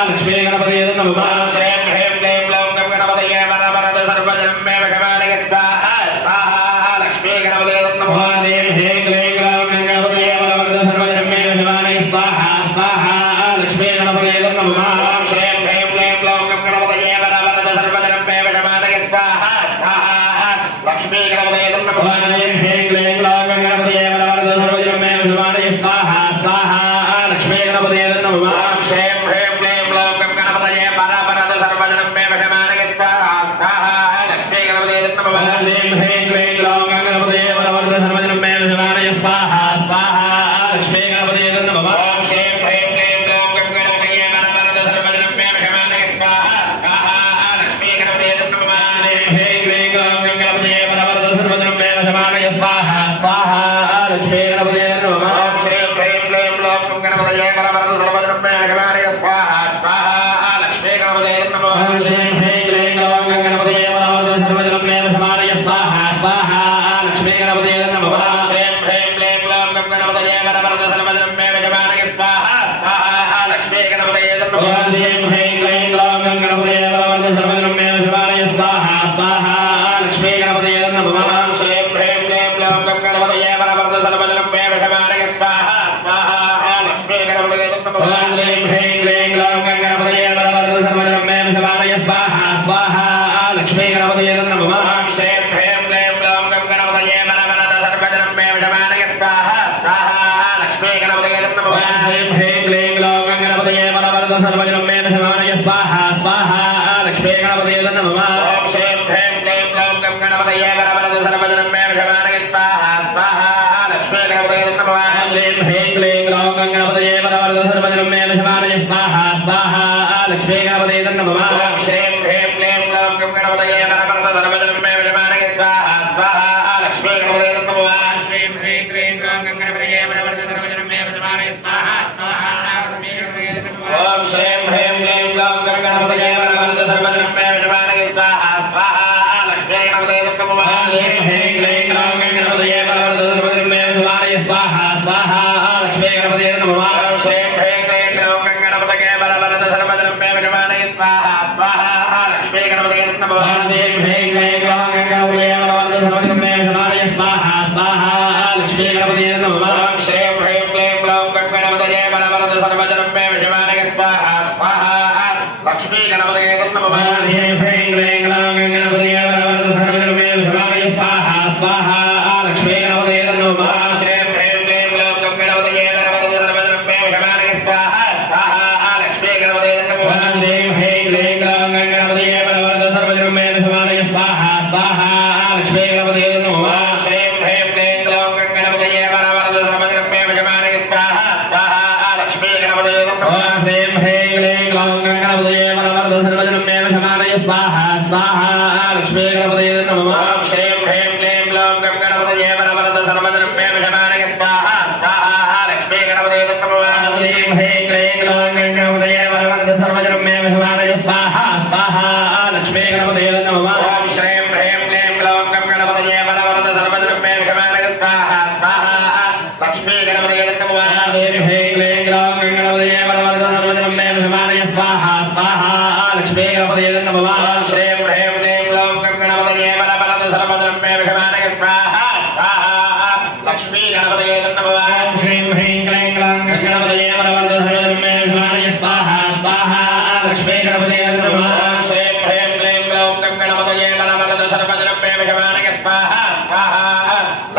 लक्ष्मी गणपतये नमः श्रीं ह्रीं क्लीं ग्लौं गं गणपतये वरवरद सर्वजनमे विघ्नाय स्वाहा स्वाहा लक्ष्मी गणपतये नमः श्रीं ह्रीं क्लीं ग्लौं गं गणपतये वरवरद सर्वजनमे विघ्नाय स्वाहा स्वाहा लक्ष्मी गणपतये नमः श्रीं ह्रीं क्लीं ग्लौं गं गणपतये वरवरद सर्वजनमे विघ्नाय स्वाहा स्वाहा लक्ष्मी गणपतये नमः श्रीं ह्रीं क्लीं ग्लौं गं गणपतये वरवरद सर्वजनमे विघ्नाय स्वाहा स्वाहा लक्ष्मी गणपतये नमः श्रीं ह्रीं क्लीं ग्लौं गं गणपतये वरवरद सर्वजनमे विघ्नाय स्वाहा स्वाहा लक्ष्मी गणपतये नमः श्रीं ह्रीं क्लीं ग्लौं गं गणपतये वरवरद सर्वजनमे विघ्नाय स्वाहा स्वाहा लक्ष्मी गणपतये नमः श्रीं ह्रीं क्लीं ग्लौं गं गणपतये वरवरद सर्वजनमे विघ्नाय स्वाहा स्वाहा लक्ष्मी गणपतये नमः श्रीं ह्रीं क्लीं ग्लौं गं गणपतये वरवरद सर्वजनमे विघ्नाय स्वाहा स्वाहा लक्ष्मी गणपतये नमः श्रीं ह्रीं क्लीं ग्लौं गं गणपतये वरवरद सर्वजनमे विघ्नाय स्वाहा स्वाहा लक्ष्मी गणपतये नमः श्रीं ह्रीं क्लीं ग्लौं गं गणपतये वरवरद सर्वजनमे विघ्नाय स्वाहा स्वाहा लक्ष्मी गणपतये नमः श्रीं ह्रीं क्लीं ग्लौं गं गणपतये वरवरद सर्वजनमे विघ्नाय स्वाहा स्वाहा लक्ष्मी गणपतये नमः श्रीं ह्रीं क्लीं ग्लौं गं गणपतये वरवरद सर्वजनमे विघ्नाय स्वाहा स्वाहा लक्ष्मी गणपतये नमः श्रीं ह्रीं क्लीं ग्लौं गं गणपतये वरवरद सर्वजनमे विघ्नाय स्वाहा स्वाहा लक्ष्मी गणपतये नमः श्रीं ह्रीं क्लीं ग्लौं गं गणपतये वरवरद सर्वजनमे विघ्नाय स्वाहा स्वाहा लक्ष्मी गणपतये नमः श्रीं ह्रीं क्लीं ग्लौं गं गणपतये वरवरद सर्वजनमे विघ्नाय स्वाहा स्वाहा लक्ष्मी गणपतये नमः श्रीं ह्रीं क्लीं ग्लौं गं गणपतये वरवरद सर्वजनमे विघ्नाय स्वाहा स्वाहा लक्ष्मी गणपतये नमः श्रीं ह्रीं क्लीं ग्लौं गं गणपतये वरवरद सर्वजनमे विघ्नाय स्वाहा स्वाहा लक्ष्मी गणपतये नमः श्रीं ह्रीं क्लीं ग्लौं गं गणपतये वरवरद सर्वजनमे विघ्नाय स्वाहा स्वाहा लक्ष्मी गणपतये नमः श्रीं ह्रीं क्लीं ग्लौं गं गणपतये वरवरद सर्वजनमे विघ्नाय स्वाहा स्वाहा लक्ष्मी गणपतये नमः श्रीं ह्रीं क्लीं ग्लौं गं गणपतये वरवरद सर्वजनमे विघ्नाय स्वाहा स्वाहा लक्ष्मी गणपतये नमः श्रीं ह्रीं क्लीं ग्लौं गं गणपतये वरवरद सर्वजनमे विघ्नाय स्वाहा स्वाहा लक्ष्मी गणपतये नमः ओम श्रीं ह्रीं क्लीं ग्लौं गं गणपतये वरवरद सर्वजनमे विघ्नाय स्वाहा स्वाहा लक्ष्मी गणपतये नमः श्रीं ह्रीं क्लीं ग्लौं गं गणपतये वरवरद सर्वजनमे विघ्नाय स्वाहा स्वाहा लक्ष्मी गणपतये नमः श्रीं ह्रीं क्लीं ग्लौं गं गणपतये वरवरद सर्वजनमे विघ्नाय स्वाहा स्वाहा लक्ष्मी गणपतये नमः श्रीं ह्रीं क्लीं ग्लौं गं गणपतये वरवरद सर्वजनमे विघ्नाय स्वाहा स्वाहा लक्ष्मी गणपतये नमः श्रीं ह्रीं क्लीं ग्लौं गं गणपतये वरवरद सर्वजनमे विघ्नाय स्वाहा स्वाहा लक्ष्मी गणपतये नमः श्रीं ह्रीं क्लीं ग्लौं गं गणपतये वरवरद सर्वजनमे विघ्नाय स्वाहा स्वाहा लक्ष्मी गणपतये नमः श्रीं ह्रीं क्लीं ग्लौं गं गणपतये वरवरद सर्वजनमे विघ्नाय स्वाहा स्वाहा लक्ष्मी गणपतये नमः श्रीं ह्रीं क्लीं ग्लौं गं गणपतये वरवरद सर्वजनमे विघ्नाय स्वाहा स्वाहा लक्ष्मी गणपतये नमः श्रीं ह्रीं क्लीं ग्लौं गं गणपतये वरवरद सर्वजनमे विघ्नाय स्वाहा स्वाहा लक्ष्मी गणपतये नमः श्रीं ह्रीं क्लीं ग्लौं गं गणपतये वरवरद सर्वजनमे विघ्नाय स्वाहा स्वाहा लक्ष्मी गणपतये नमः श्रीं ह्रीं क्लीं ग्लौं गं गणपतये वरवरद सर्वजनमे विघ्नाय स्वाहा स्वाहा लक्ष्मी गणपतये नमः श्रीं ह्रीं क्लीं ग्लौं गं गणपतये वरवरद सर्वजनमे विघ्नाय स्वाहा स्वाहा लक्ष्मी गणपतये नमः श्रीं ह्रीं क्लीं ग्लौं गं गणपतये वरवरद सर्वजनमे विघ्नाय स्वाहा स्वाहा लक्ष्मी गणपतये नमः श्रीं ह्रीं क्लीं ग्लौं गं गणपतये वरवरद सर्वजनमे विघ्नाय स्वाहा स्वाहा लक्ष्मी गणपतये नमः श्रीं ह्रीं क्लीं ग्लौं गं गणपतये वरवरद सर्वजनमे विघ्नाय स्वाहा स्वाहा लक्ष्मी गणपतये नमः श्रीं ह्रीं क्लीं ग्लौं गणपतये वरवरदधर्मे विष्णुवाय स्वाहा स्वाहा लक्ष्मी गणपतये नमः श्रीं ह्रीं क्लीं ग्लौं गणपतये वरवरदधर्मे विष्णुवाय स्वाहा स्वाहा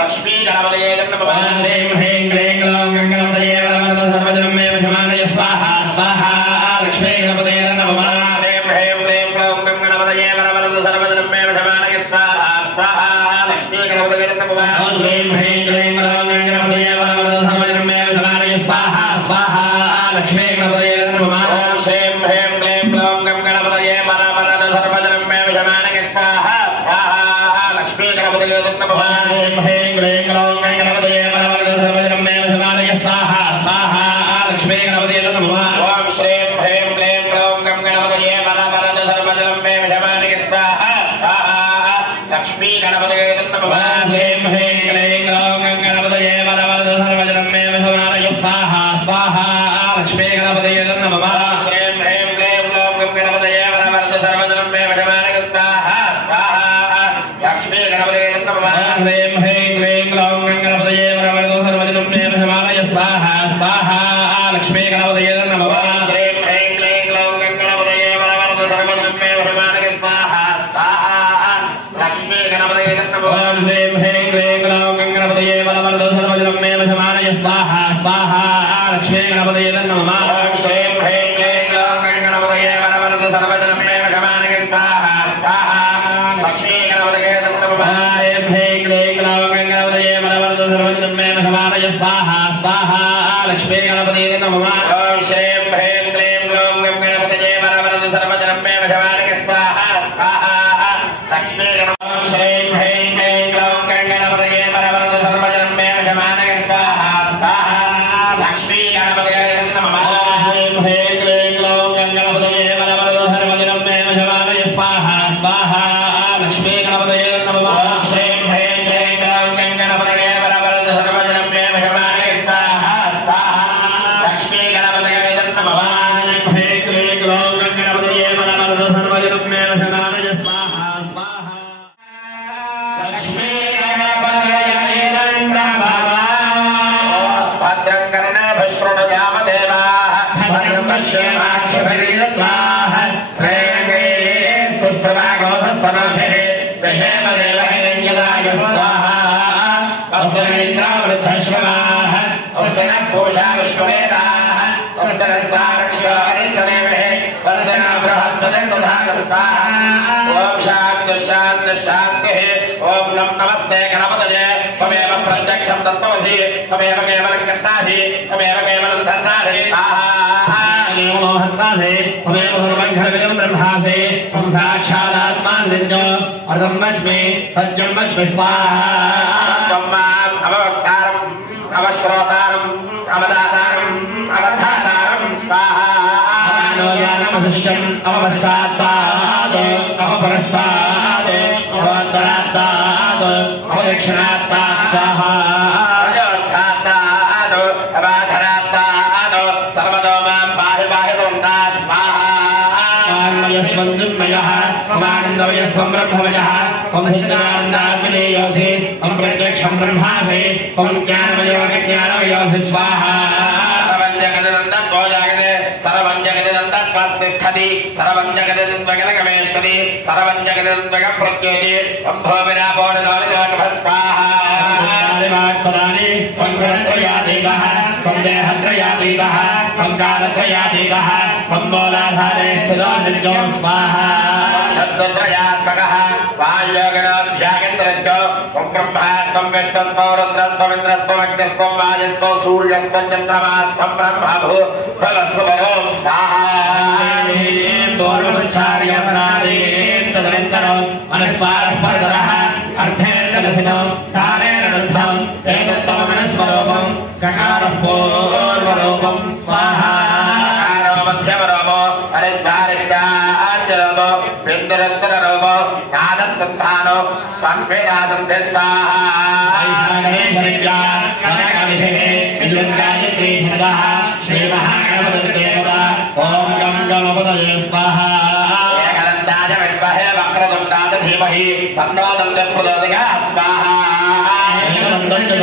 लक्ष्मी गणपतये नमः श्रीं ह्रीं क्लीं ग्लौं गणपतये वरवरदधर्मे विष्णुवाय स्वाहा स्वाहा लक्ष्मी गणपतये नमः श्रीं ह्रीं क्लीं ग्लौं गणपतये वरवरदधर्मे विष्णुवाय स्वाहा स्वाहा लक्ष्मी गणपतये नमः श्रीं ह्रीं क्लीं ग्लौं गणपतये वरवरदधर्मे विष्णुवाय स्वाहा स्वाहा लक्ष्मी गणपतये नमः श्रीं ह्रीं क्लीं ग्लौं गणपतये वरवरदधर्मे विष्णुवाय स्वाहा स्वाहा लक्ष्मी गणपतये नमः श्रीं ह्रीं क्लीं ग्लौं गणपतये वरवरदधर्मे विष्णुवाय स्वाहा स्वाहा लक्ष्मी गणपतये नमः ओम श्रीं ह्रीं क्लीं ग्लौं गणपतये वरवरदधर्मे विष्णुवाय स्वाहा स्वाहा लक्ष्मी गणपतये नमः श्रीं ह्रीं क्लीं ग्लौं गणपतये वरवरदधर्मे विष्णुवाय स्वाहा स्वाहा लक्ष्मी गणपतये नमः श्रीं ह्रीं क्लीं ग्लौं गणपतये वरवरदधर्मे विष्णुवाय स्वाहा स्वाहा लक्ष्मी गणपतये नमः श्रीं ह्रीं क्लीं ग्लौं गणपतये वरवरदधर्मे विष्णुवाय स्वाहा स्वाहा लक्ष्मी गणपतये नमः श्रीं ह्रीं क्लीं ग्लौं गणपतये वरवरदधर्मे विष्णुवाय स्वाहा स्वाहा लक्ष्मी गणपतये नमः श्रीं ह्रीं क्लीं ग्लौं गणपतये वरवरदधर्मे विष्णुवाय स्वाहा स्वाहा लक्ष्मी गणपतये नमः श्रीं ह्रीं क्लीं ग्लौं गणपतये वरवरदधर्मे विष्णुवाय स्वाहा स्वाहा लक्ष्मी गणपतये नमः श्रीं ह्रीं क्लीं ग्लौं गणपतये वरवरदधर्मे विष्णुवाय स्वाहा स्वाहा लक्ष्मी गणपतये नमः श्रीं ह्रीं क्लीं ग्लौं गणपतये वरवरदधर्मे विष्णुवाय स्वाहा स्वाहा लक्ष्मी गणपतये श्रीं ह्रीं क्लीं ग्लौं गणपतये वरवरदधर्मे विष्णुवाय स्वाहा स्वाहा लक्ष्मी गणपतये नमः श्रीं ह्रीं क्लीं ग्लौं गणपतये वरवरदधर्मे विष्णुवाय स्वाहा स्वाहा लक्ष्मी गणपतये नमः श्रीं ह्रीं क्लीं ग्लौं गणपतये वरवरदधर्मे विष्णुवाय स्वाहा स्वाहा लक्ष्मी गणपतये नमः श्रीं ह्रीं क्लीं ग्लौं गणपतये वरवरदधर्मे विष्णुवाय स्वाहा स्वाहा लक्ष्मी गणपतये नमः भद्रं कर्णेभिः शृणुयाम देवाः भद्रं पश्येमाक्षभिर्यजत्राः श्रेयङ्गैः पुष्पवागोधस्तनभिः दशेम देवहिरञ्जनाय स्वाहा वस्तुनेन्द्रावृद्धश्रवाः वस्तुनः पूषा विश्ववेदाः वस्तुनस्तारक्ष्योरिष्टदेवः वन्दना बृहस्पतिर्दधातु स्वाहा ॐ शान्तिः शान्तिः शान्तिः ॐ नमस्ते गणपतये त्वमेव प्रत्यक्षं तत्त्वमसि त्वमेव केवलं कर्तासि त्वमेव केवलं धर्तासि मोहन्तासि त्वमेव सर्वं खल्विदं ब्रह्मासि त्वं साक्षादात्मा नित्यो अर्धं वच्मि सत्यं वच्मि स्वाहा त्वं माम् अववक्तारम् अवश्रोतारम् अवदातारम् अवधातारं स्वाहा नमस्यम् अवपश्चात्तात् अवपरस्तात् अवोत्तरात्तात् अवदक्षिणात्तात् स्वाहा अयोध्यात्तात् अवाधरात्तात् सर्वतो मां पाहि पाहितुण्डात् स्वाहा यस्मन्मयः त्वमानन्दमयस्त्वं ब्रह्ममयः त्वं सच्चिदानन्दात्मनेयोऽसि त्वं प्रत्यक्षं ब्रह्मासि त्वं ज्ञानमयो विज्ञानमयोऽसि स्वाहा सर्वं जगदिदन्तत्वस्तिष्ठति सर्वं जगदिदन्त्वगलगमेष्टति सर्वं जगदिदन्त्वगप्रत्येति स्वाहा त्वं गुणत्रयातीतः त्वं देहत्रयातीतः त्वं कालत्रयातीतः त्वं मूलाधारे स्थितो नित्यो स्वाहा तद्त्रयात्मकः वायुयोगनाध्यागेन्द्रज्ञो त्वं ब्रह्मा त्वं विष्णुः त्वं रुद्रः त्वं इन्द्रः त्वं अग्निः त्वं वायुः त्वं सूर्यः त्वं चन्द्रमा त्वं ब्रह्मा भूर्भुवस्सुवरो स्वाहा पूर्वमुच्चार्यमनादीन् तदनन्तरम् अनुस्वारः परतरः अर्थेन्द्रलसिनो तानेन रुद्धम् एतत्त्वमनस्वरूपं ककारः पूर्वरूपं स्वाहा मध्यमरूपो अनुस्वारिष्टाञ्जलोपो बिन्दुरन्तररूपो नादसन्धानो स्वाङ्गेदासन्धे स्वाहा श्रीमहागणपतिदेवता ॐ गं गणपतये स्वाहा एकदन्ताय विद्महे वक्रतुण्डाय धीमहि तन्नो दन्तिः प्रचोदयात् स्वाहा एकदन्तं च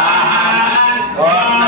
स्वाहा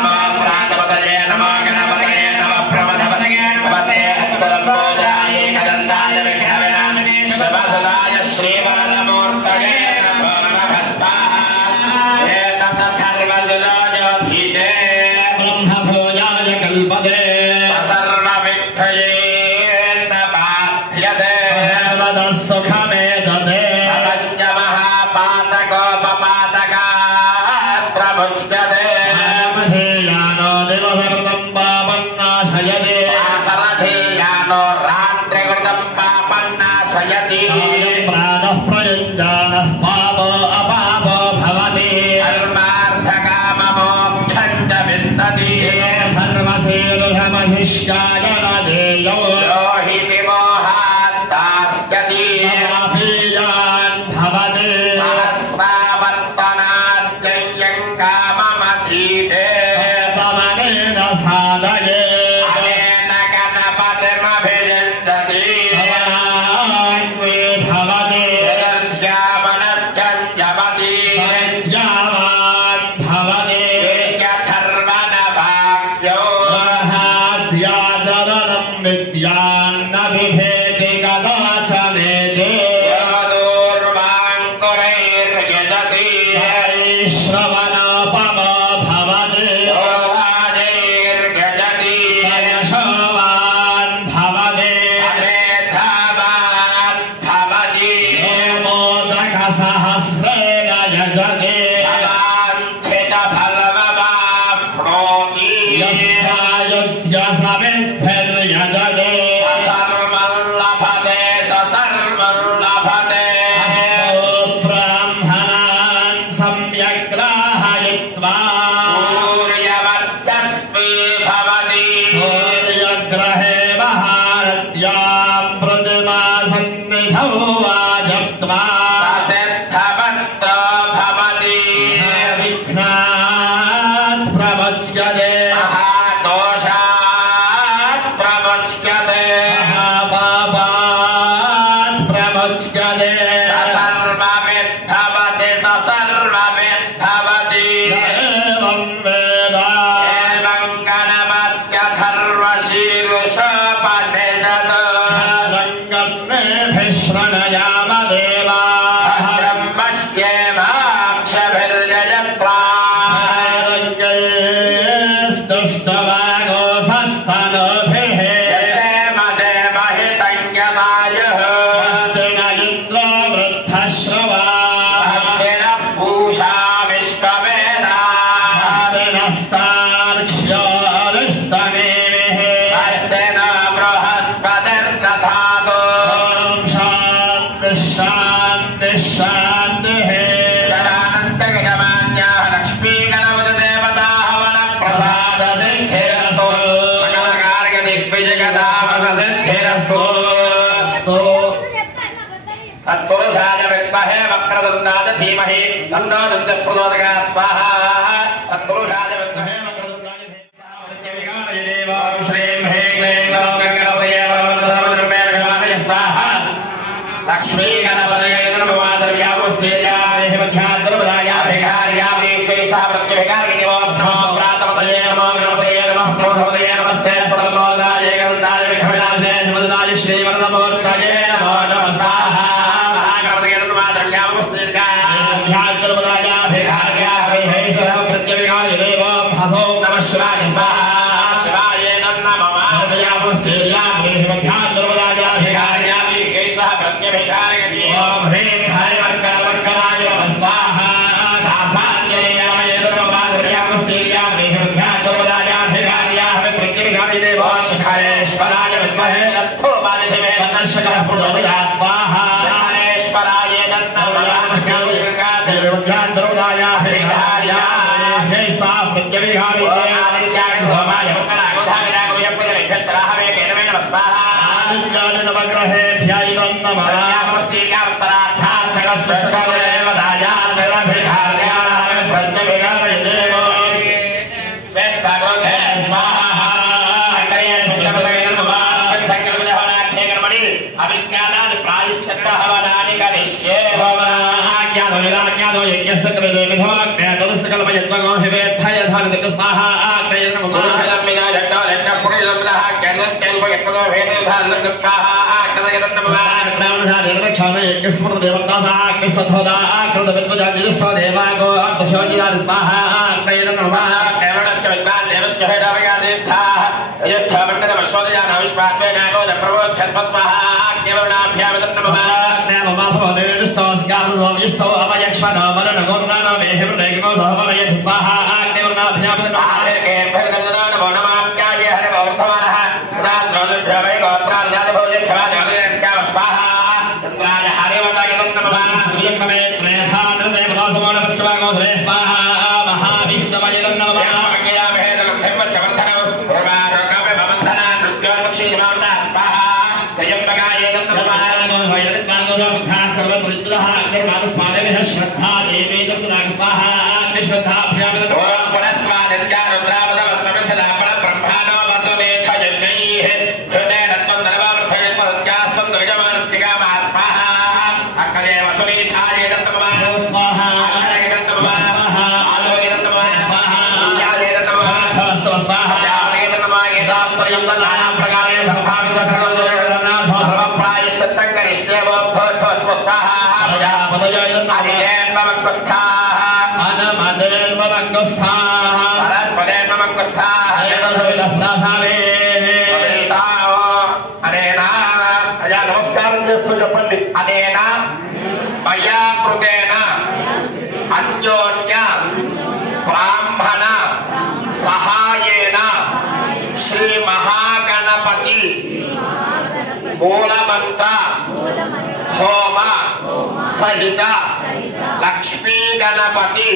श्रवणोपमो भवति योगादेर्गजति यशोवान् भवति अमेधावान् भवति मोदकसहस्रेण यजति समाञ्छितफलमवाप्नोति यस्यायुज्य समिद्भिर्यजति सर्वं लभते स सर्वं लभते ब्राह्मणान् सम्यक् ग्राहयित्वा सूर्यवर्चस्वी भवति सूर्यग्रहे महारत्यां प्रतिमा सन्निधौ वाजप्त्वा सिद्धवत्रो भवति विघ्नात् प्रमुच्यते महादोषात् प्रमुच्यते महापापात् प्रमुच्यते सर्वमिद्भवति स सर्वमिद्भवति एवं वेद एवं गणपत्यथर्वशीर्षोपनिषत् रङ्गमेभिः शृणयाम देवाः ब्रह्मस्येवाक्षभिर्यजत्वा स्तुष्टवागोसस्तनोभिः यशेमदेवहितञ्जमायुः इन्द्रो वृद्धश्रवा हस्तिनः पूषा विश्ववेदाः हस्तिनस्तार्क्ष्यो अरिष्टनेमिः हस्तिन बृहस्पतिर्दधातु ॐ शान्तिः शान्तिः शान्तिः गणानस्तगजमान्याः लक्ष्मीगणपतिदेवताः वनप्रसादसिद्धिरस्तु सकलकार्यदिग्विजयदाभवसिद्धिरस्तु तत्पुरुषाय विद्महे वक्रतुण्डाय धीमहि तन्नो दन्तः प्रचोदयात् स्वाहा तत्पुरुषाय विद्महे वक्रतुण्डाय धीमहि देवो श्रीं ह्रीं क्लीं ग्लौं गणपतये सर्वधर्मेण गणाय स्वाहा लक्ष्मी गणपतये नमः द्रव्यावस्तेयाः मध्यान्तरबलायाः भिखार्याः सा प्रत्यभिकारिणि नमो प्रातपतये नमो गणपतये नमः प्रभवतये नमस्ते सर्वलोकाय गन्धाय विघ्नाय समदनाय श्रीवरदमूर्तये नमो नमः स्वाहा महागणपतये नमः द्रव्यावस्तेयाः मध्यान्तरबलायाः भिखार्याः सा प्रत्यभिकारिणि देवो हसो नमः शिवाय स्वाहा शिवाय नमः द्रव्यावस्तेयाः मध्यान्तरबलायाः भिखार्याः सा प्रत्यभिकारिणि ओम ह्रीं हरिवक्करवक्कराय नमः स्वाहा दासान्ययाय नमः द्रव्यावस्तेयाः मध्यान्तरबलायाः प्रत्यभिकारिणि देवो शिखरेश्वराय विद्महे अस्थोमादिधीमहि तन्नः प्रचोदयात् स्वाहा शिखरेश्वराय नमः मध्यान्तरबलायाः भिखार्याः सा प्रत्यभिकारिणि आदित्याय सोमाय मंगलागोधाविनाय गुह्यप्रतिरक्षराहवे केनवे नमः स्वाहा नवग्रहेभ्यैवं नमः नमस्तेयावत्तरार्थात् सकलस्वरूपदेव दायान् विरभिधार्याः प्रत्यभिकारिदेवो श्रेष्ठगुरुभ्ये स्वाहा अग्रये शुक्लपतये नमः संकल्पदेवनाख्ये कर्मणि अभिज्ञानानि प्रायश्चित्तहवनानि करिष्ये ज्ञानो यज्ञस्य कृते विधो ज्ञातोदस्सकल्पयत्वगो हिवेत्थय धारयतु स्वाहा अग्रये नमः लम्बिना जट्टो लट्टपुरिलम्बः ज्ञानस्कल्पयत्वगो भेदे धारयतु स्वाहा अग्रये नमः नामधारयक्षामे यज्ञस्मृतदेवताः कृष्णधोदा कृतविद्वजातिस्थो देवागो अर्थशोजिराज स्वाहा अग्रये नमः केवलस्य विद्वान् देवस्य हेडवयादिष्ठाः यज्ञमण्डलमश्वदयाना विश्वात्मेनागो प्रबोध्यत्वः केवलाभ्यां नमः नमः भवदेवस्तौ स्कामसोमिष्ठौ अवयक्ष्मनो वरणगोर्णानो वेहिमृदेगो सहवनयत् स्वाहा केवलाभ्यां नमः केर्भर्गन्दनो नमो नमाप्याय हरिवर्धमानः रात्रोलभ्यवै गोत्रालयादिभोजे क्षमाजगदेस्काम स्वाहा चन्द्राय हरिवताय नमः यज्ञमे त्रेधानदेवदासमोनपस्कवागोसरे स्वाहा महाविष्णवय नमः श्रद्धा देवी स्वाहा श्रद्धाभ्यां ब्रह्माणो वसुमेथ जन्मैः हृदय दत्तं धर्मार्थयत्मत्यासं दुर्गमानस्तिका स्वाहा अग्रे वसुमेथाय दत्तमः स्वाहा आधारय दत्तमः स्वाहा आलोके दत्तमः स्वाहा याले दत्तमः भवस्व स्वाहा याले दत्तमः एतापर्यं नाना प्रकारेण संभावित सर्वदोषनाथ सर्वप्रायश्चित्तं करिष्ये वो भवस्व स्वाहा प्रजापतये दत्तमः आदिदेव भवस्वस्थाः అనమదేన్మమంగస్థాః సరస్వదేన్మమంగస్థాః దేవసవిదఃప్రాసామే అనేనా అయ్యా నమస్కారం చేస్తూ చెప్పండి. అనేనా మయా కృతేన అన్యోన్య బ్రాహ్మణ సహాయేన శ్రీ మహాగణపతి మూలమంత్ర హోమ సహిత లక్ష్మీ గణపతి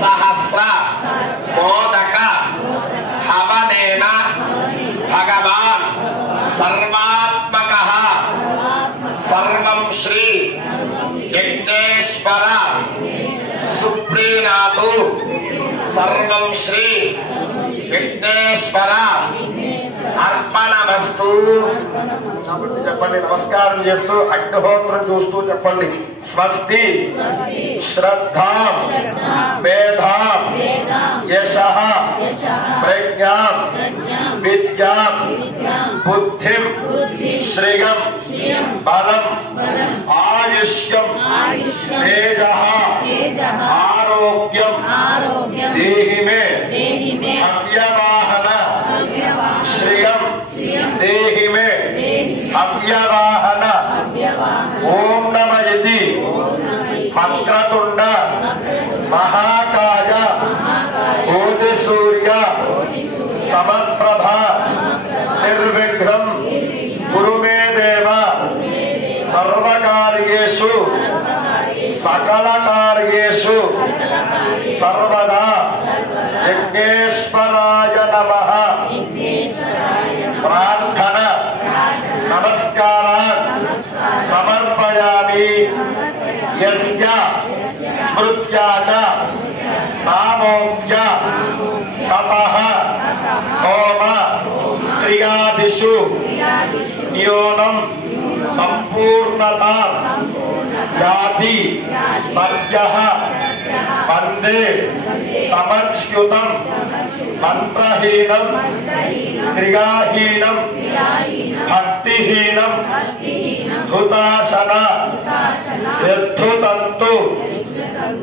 సహస్ర మోదక హవనేన భగవాన్ సర్వాత్మకః సర్వం శ్రీ యజ్ఞేశ్వర సుప్రీనాథు సర్వం శ్రీ విఘ్నేశ్వర అర్పణమస్తు చెప్పండి. నమస్కారం చేస్తూ అగ్నిహోత్రం చూస్తూ చెప్పండి. స్వస్తి శ్రద్ధాం మేధాం యశః ప్రజ్ఞాం విద్యాం బుద్ధిం శ్రియం బలం ఆయుష్యం తేజః ఆరోగ్యం దేహి మే అవ్యవాహన శ్రియం దేహి మే అవ్యవాహన. ఓం నమ యతి వక్రతుండ మహాకాయ కోటి సూర్య సమప్రభ నిర్విఘ్నం కురు మే దేవ సర్వకార్యేషు సకల కార్యేషు సర్వదా యజ్ఞేశ్వరాయ నమః. ప్రార్థన నమస్కారాన్ సమర్పయామి. యస్య స్మృత్యా చ నామోక్త్య తపః హోమ క్రియాదిషు న్యూనం సంపూర్ణత యాతి సత్యః వందే తమచ్యుతం మంత్రహీనం క్రియాహీనం భక్తిహీనం హుతాశన యద్ధుతంతు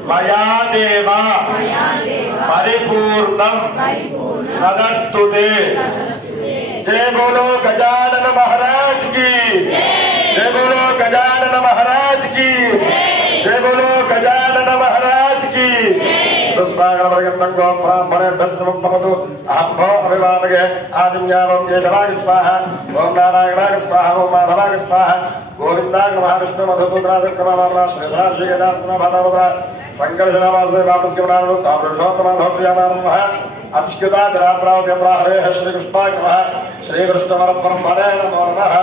మయా దేవ పరిపూర్ణం తదస్తుతే. జయ బోలో గజానన మహారాజ్ కి జయ బోలో గజానన మహారాజ్ కి జయ బోలో గజానన మహారాజ్ కి. దుస్సాగరవర్గం గో బ్రాహ్మణే దర్శనం భవతు. అహం భో అభివాదగే ఆదిమ్యావం కేశవాగ స్వాహ. ఓం నారాయణాగ స్వాహ. ఓం మాధవాగ స్వాహ. గోవిందాగ మహావిష్ణు మధుపుత్రాదిక్రమణ శ్రీధర శ్రీగణాత్మ భగవద్ర సంకర్షణ వాసుదేవ బాపుష్కమనాను తామృషోత్తమ ధౌర్యామానం అచ్యుతాచరాత్రావత్యమ్రా హరే శ్రీకృష్ణాయ నమః. శ్రీకృష్ణ పరబ్రహ్మణే నమో నమః.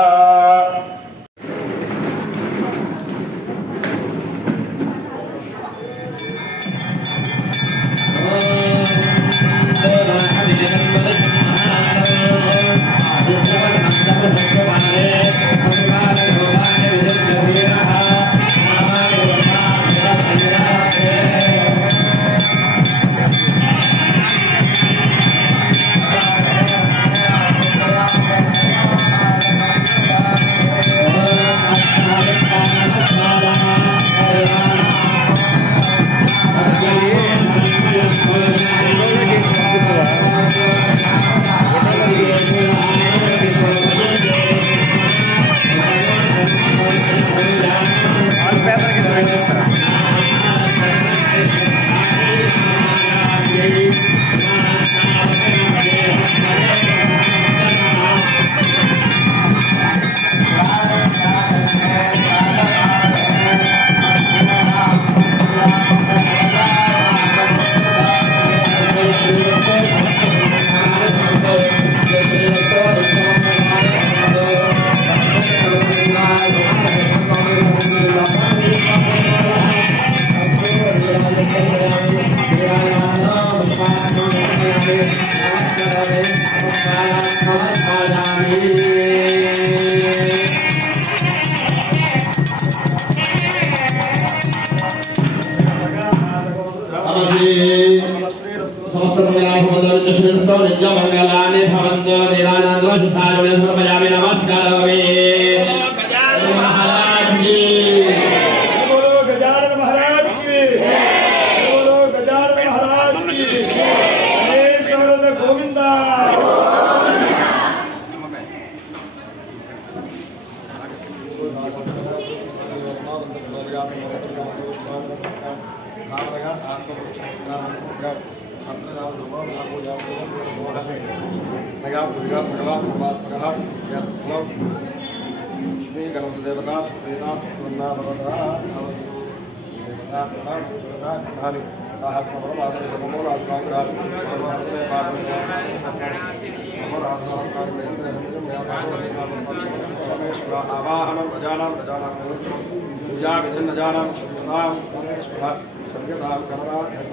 मंगलानि भवन्तु नीलानन्दोषिताय समर्पयामि नमस्कारामि महाराज की बोलो गजानन महाराज की आवाहनं प्रजानां पूजा विधिं नजानां क्षम्यतां परमेश्वरः सर्वदां करुणाधरः